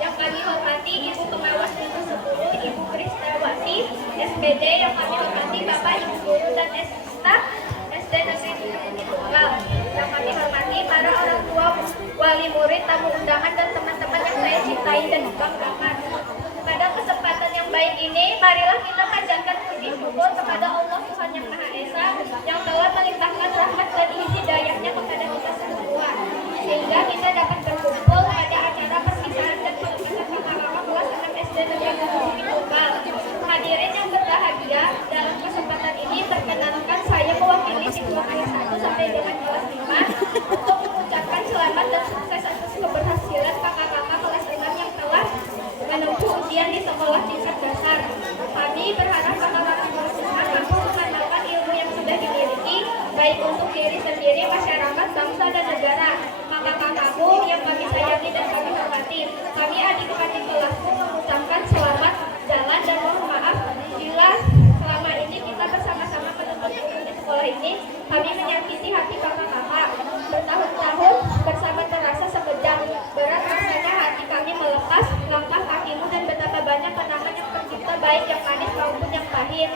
Yang kami hormati Ibu Pengawas Gugus 10, Ibu Kriswati SPD. Yang kami hormati Bapak, Ibu guru dan staf SD Negeri 7 Bukit Tunggal. Yang kami hormati para orang tua, wali murid, tamu undangan, dan teman-teman dicintai dan dibanggakan. Pada kesempatan yang baik ini, marilah kita panjatkan puji syukur kepada Allah Tuhan Yang Maha Esa yang telah melimpahkan rahmat dan hidayahnya kepada kita semua, sehingga kita dapat berkumpul pada acara perpisahan dan pelepasan kakak-kakak kelas 6 SD Negeri 7 Tunggal. Hadirin yang berbahagia, dalam kesempatan ini perkenankan saya mewakili siswa kelas 1 sampai dengan kelas 5 untuk mengucapkan selamat dan sukses atas keberhasilan kakak-kakak kelas 6 yang telah menempuh ujian di sekolah tingkat dasar. Kami berharap kakak-kakak kelas 6 mampu mengamalkan ilmu yang sudah dimiliki, baik untuk diri sendiri, masyarakat, bangsa, dan negara. Kakak-kakakku yang kami sayangi dan kami hormati, kami adik-adik kelasku mengucapkan selamat jalan dan mohon maaf bila selama ini kita bersama-sama menuntut ilmu di sekolah ini kami menyakiti hati kakak-kakak. Bertahun-tahun bersama terasa sekejap, berat rasanya hati kami melepas langkah kakimu dan betapa banyak kenangan yang tercipta, baik yang manis maupun yang pahit.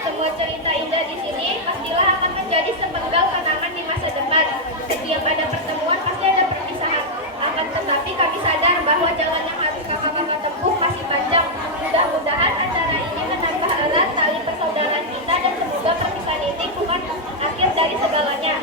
Semua cerita indah di sini pastilah akan menjadi sepenggal kenangan di masa depan. Setiap ada pertemuan pasti ada perpisahan. Akan tetapi kami sadar bahwa jalan yang harus kakak-kakak tempuh masih panjang. Mudah-mudahan acara ini menambah erat tali persaudaraan kita dan semoga perpisahan ini bukan akhir dari segalanya.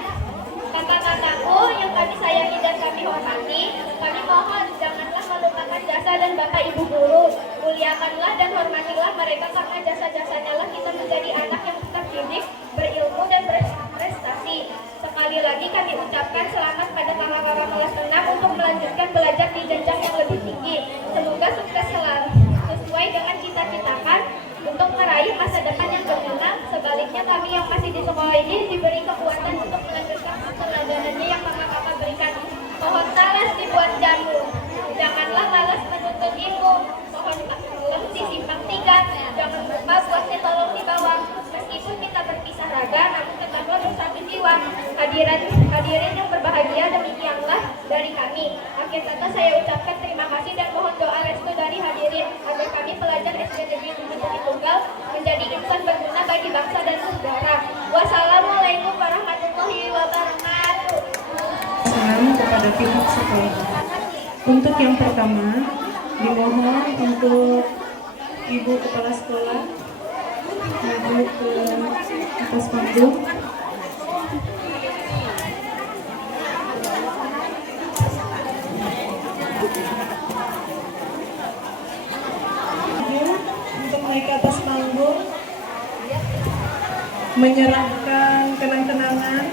Kakak-kakakku yang kami sayangi dan kami hormati, kami mohon janganlah melupakan jasa dan Bapak Ibu guru. Muliakanlah dan hormatilah mereka karena jasa-jasanya lah kita menjadi anak yang terdidik, berilmu dan berprestasi. Sekali lagi kami ucapkan selamat pada kakak-kakak kelas 6 untuk melanjutkan belajar di jenjang yang lebih tinggi. Semoga sukses selalu sesuai dengan cita-citakan untuk meraih masa depan yang gemilang. Sebaliknya kami yang masih di sekolah ini diberi kekuatan untuk melanjutkan keteladanan yang kakak-kakak berikan. Pohon talas dibuat jamu, janganlah malas menuntut ilmu. Pohon tolong disimpang tiga, jangan lupa buatnya tolong dibawa. Meskipun kita berpisah raga, namun tetaplah bersatu jiwa. Hadirin yang berbahagia, demikianlah dari kami. Akhir kata saya ucapkan terima kasih dan mohon doa restu dari hadirin agar kami pelajar SD Negeri 7 Tunggal menjadi insan berguna bagi bangsa dan negara. Wassalamualaikum warahmatullahi wabarakatuh. Salam kepada pihak sekolah. Untuk yang pertama, dimohon untuk Ibu Kepala Sekolah maju ke atas panggung. Untuk naik ke atas panggung, menyerahkan kenang-kenangan.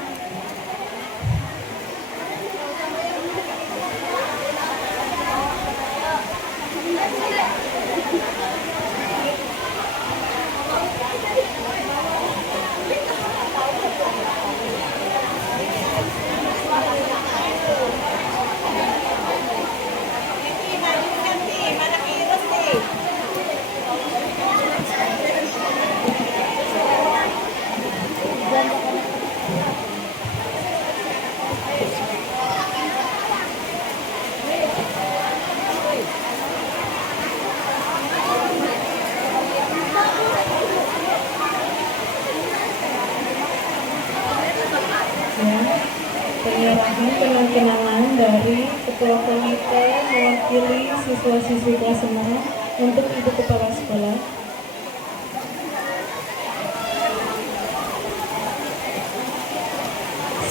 Penyerahan kenang-kenangan dari Ketua Komite mewakili siswa-siswi kelas 6 untuk Ibu Kepala Sekolah.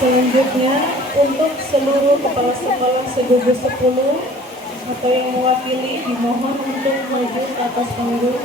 Selanjutnya untuk seluruh kepala sekolah segugus 10 atau yang mewakili dimohon untuk maju ke atas panggung.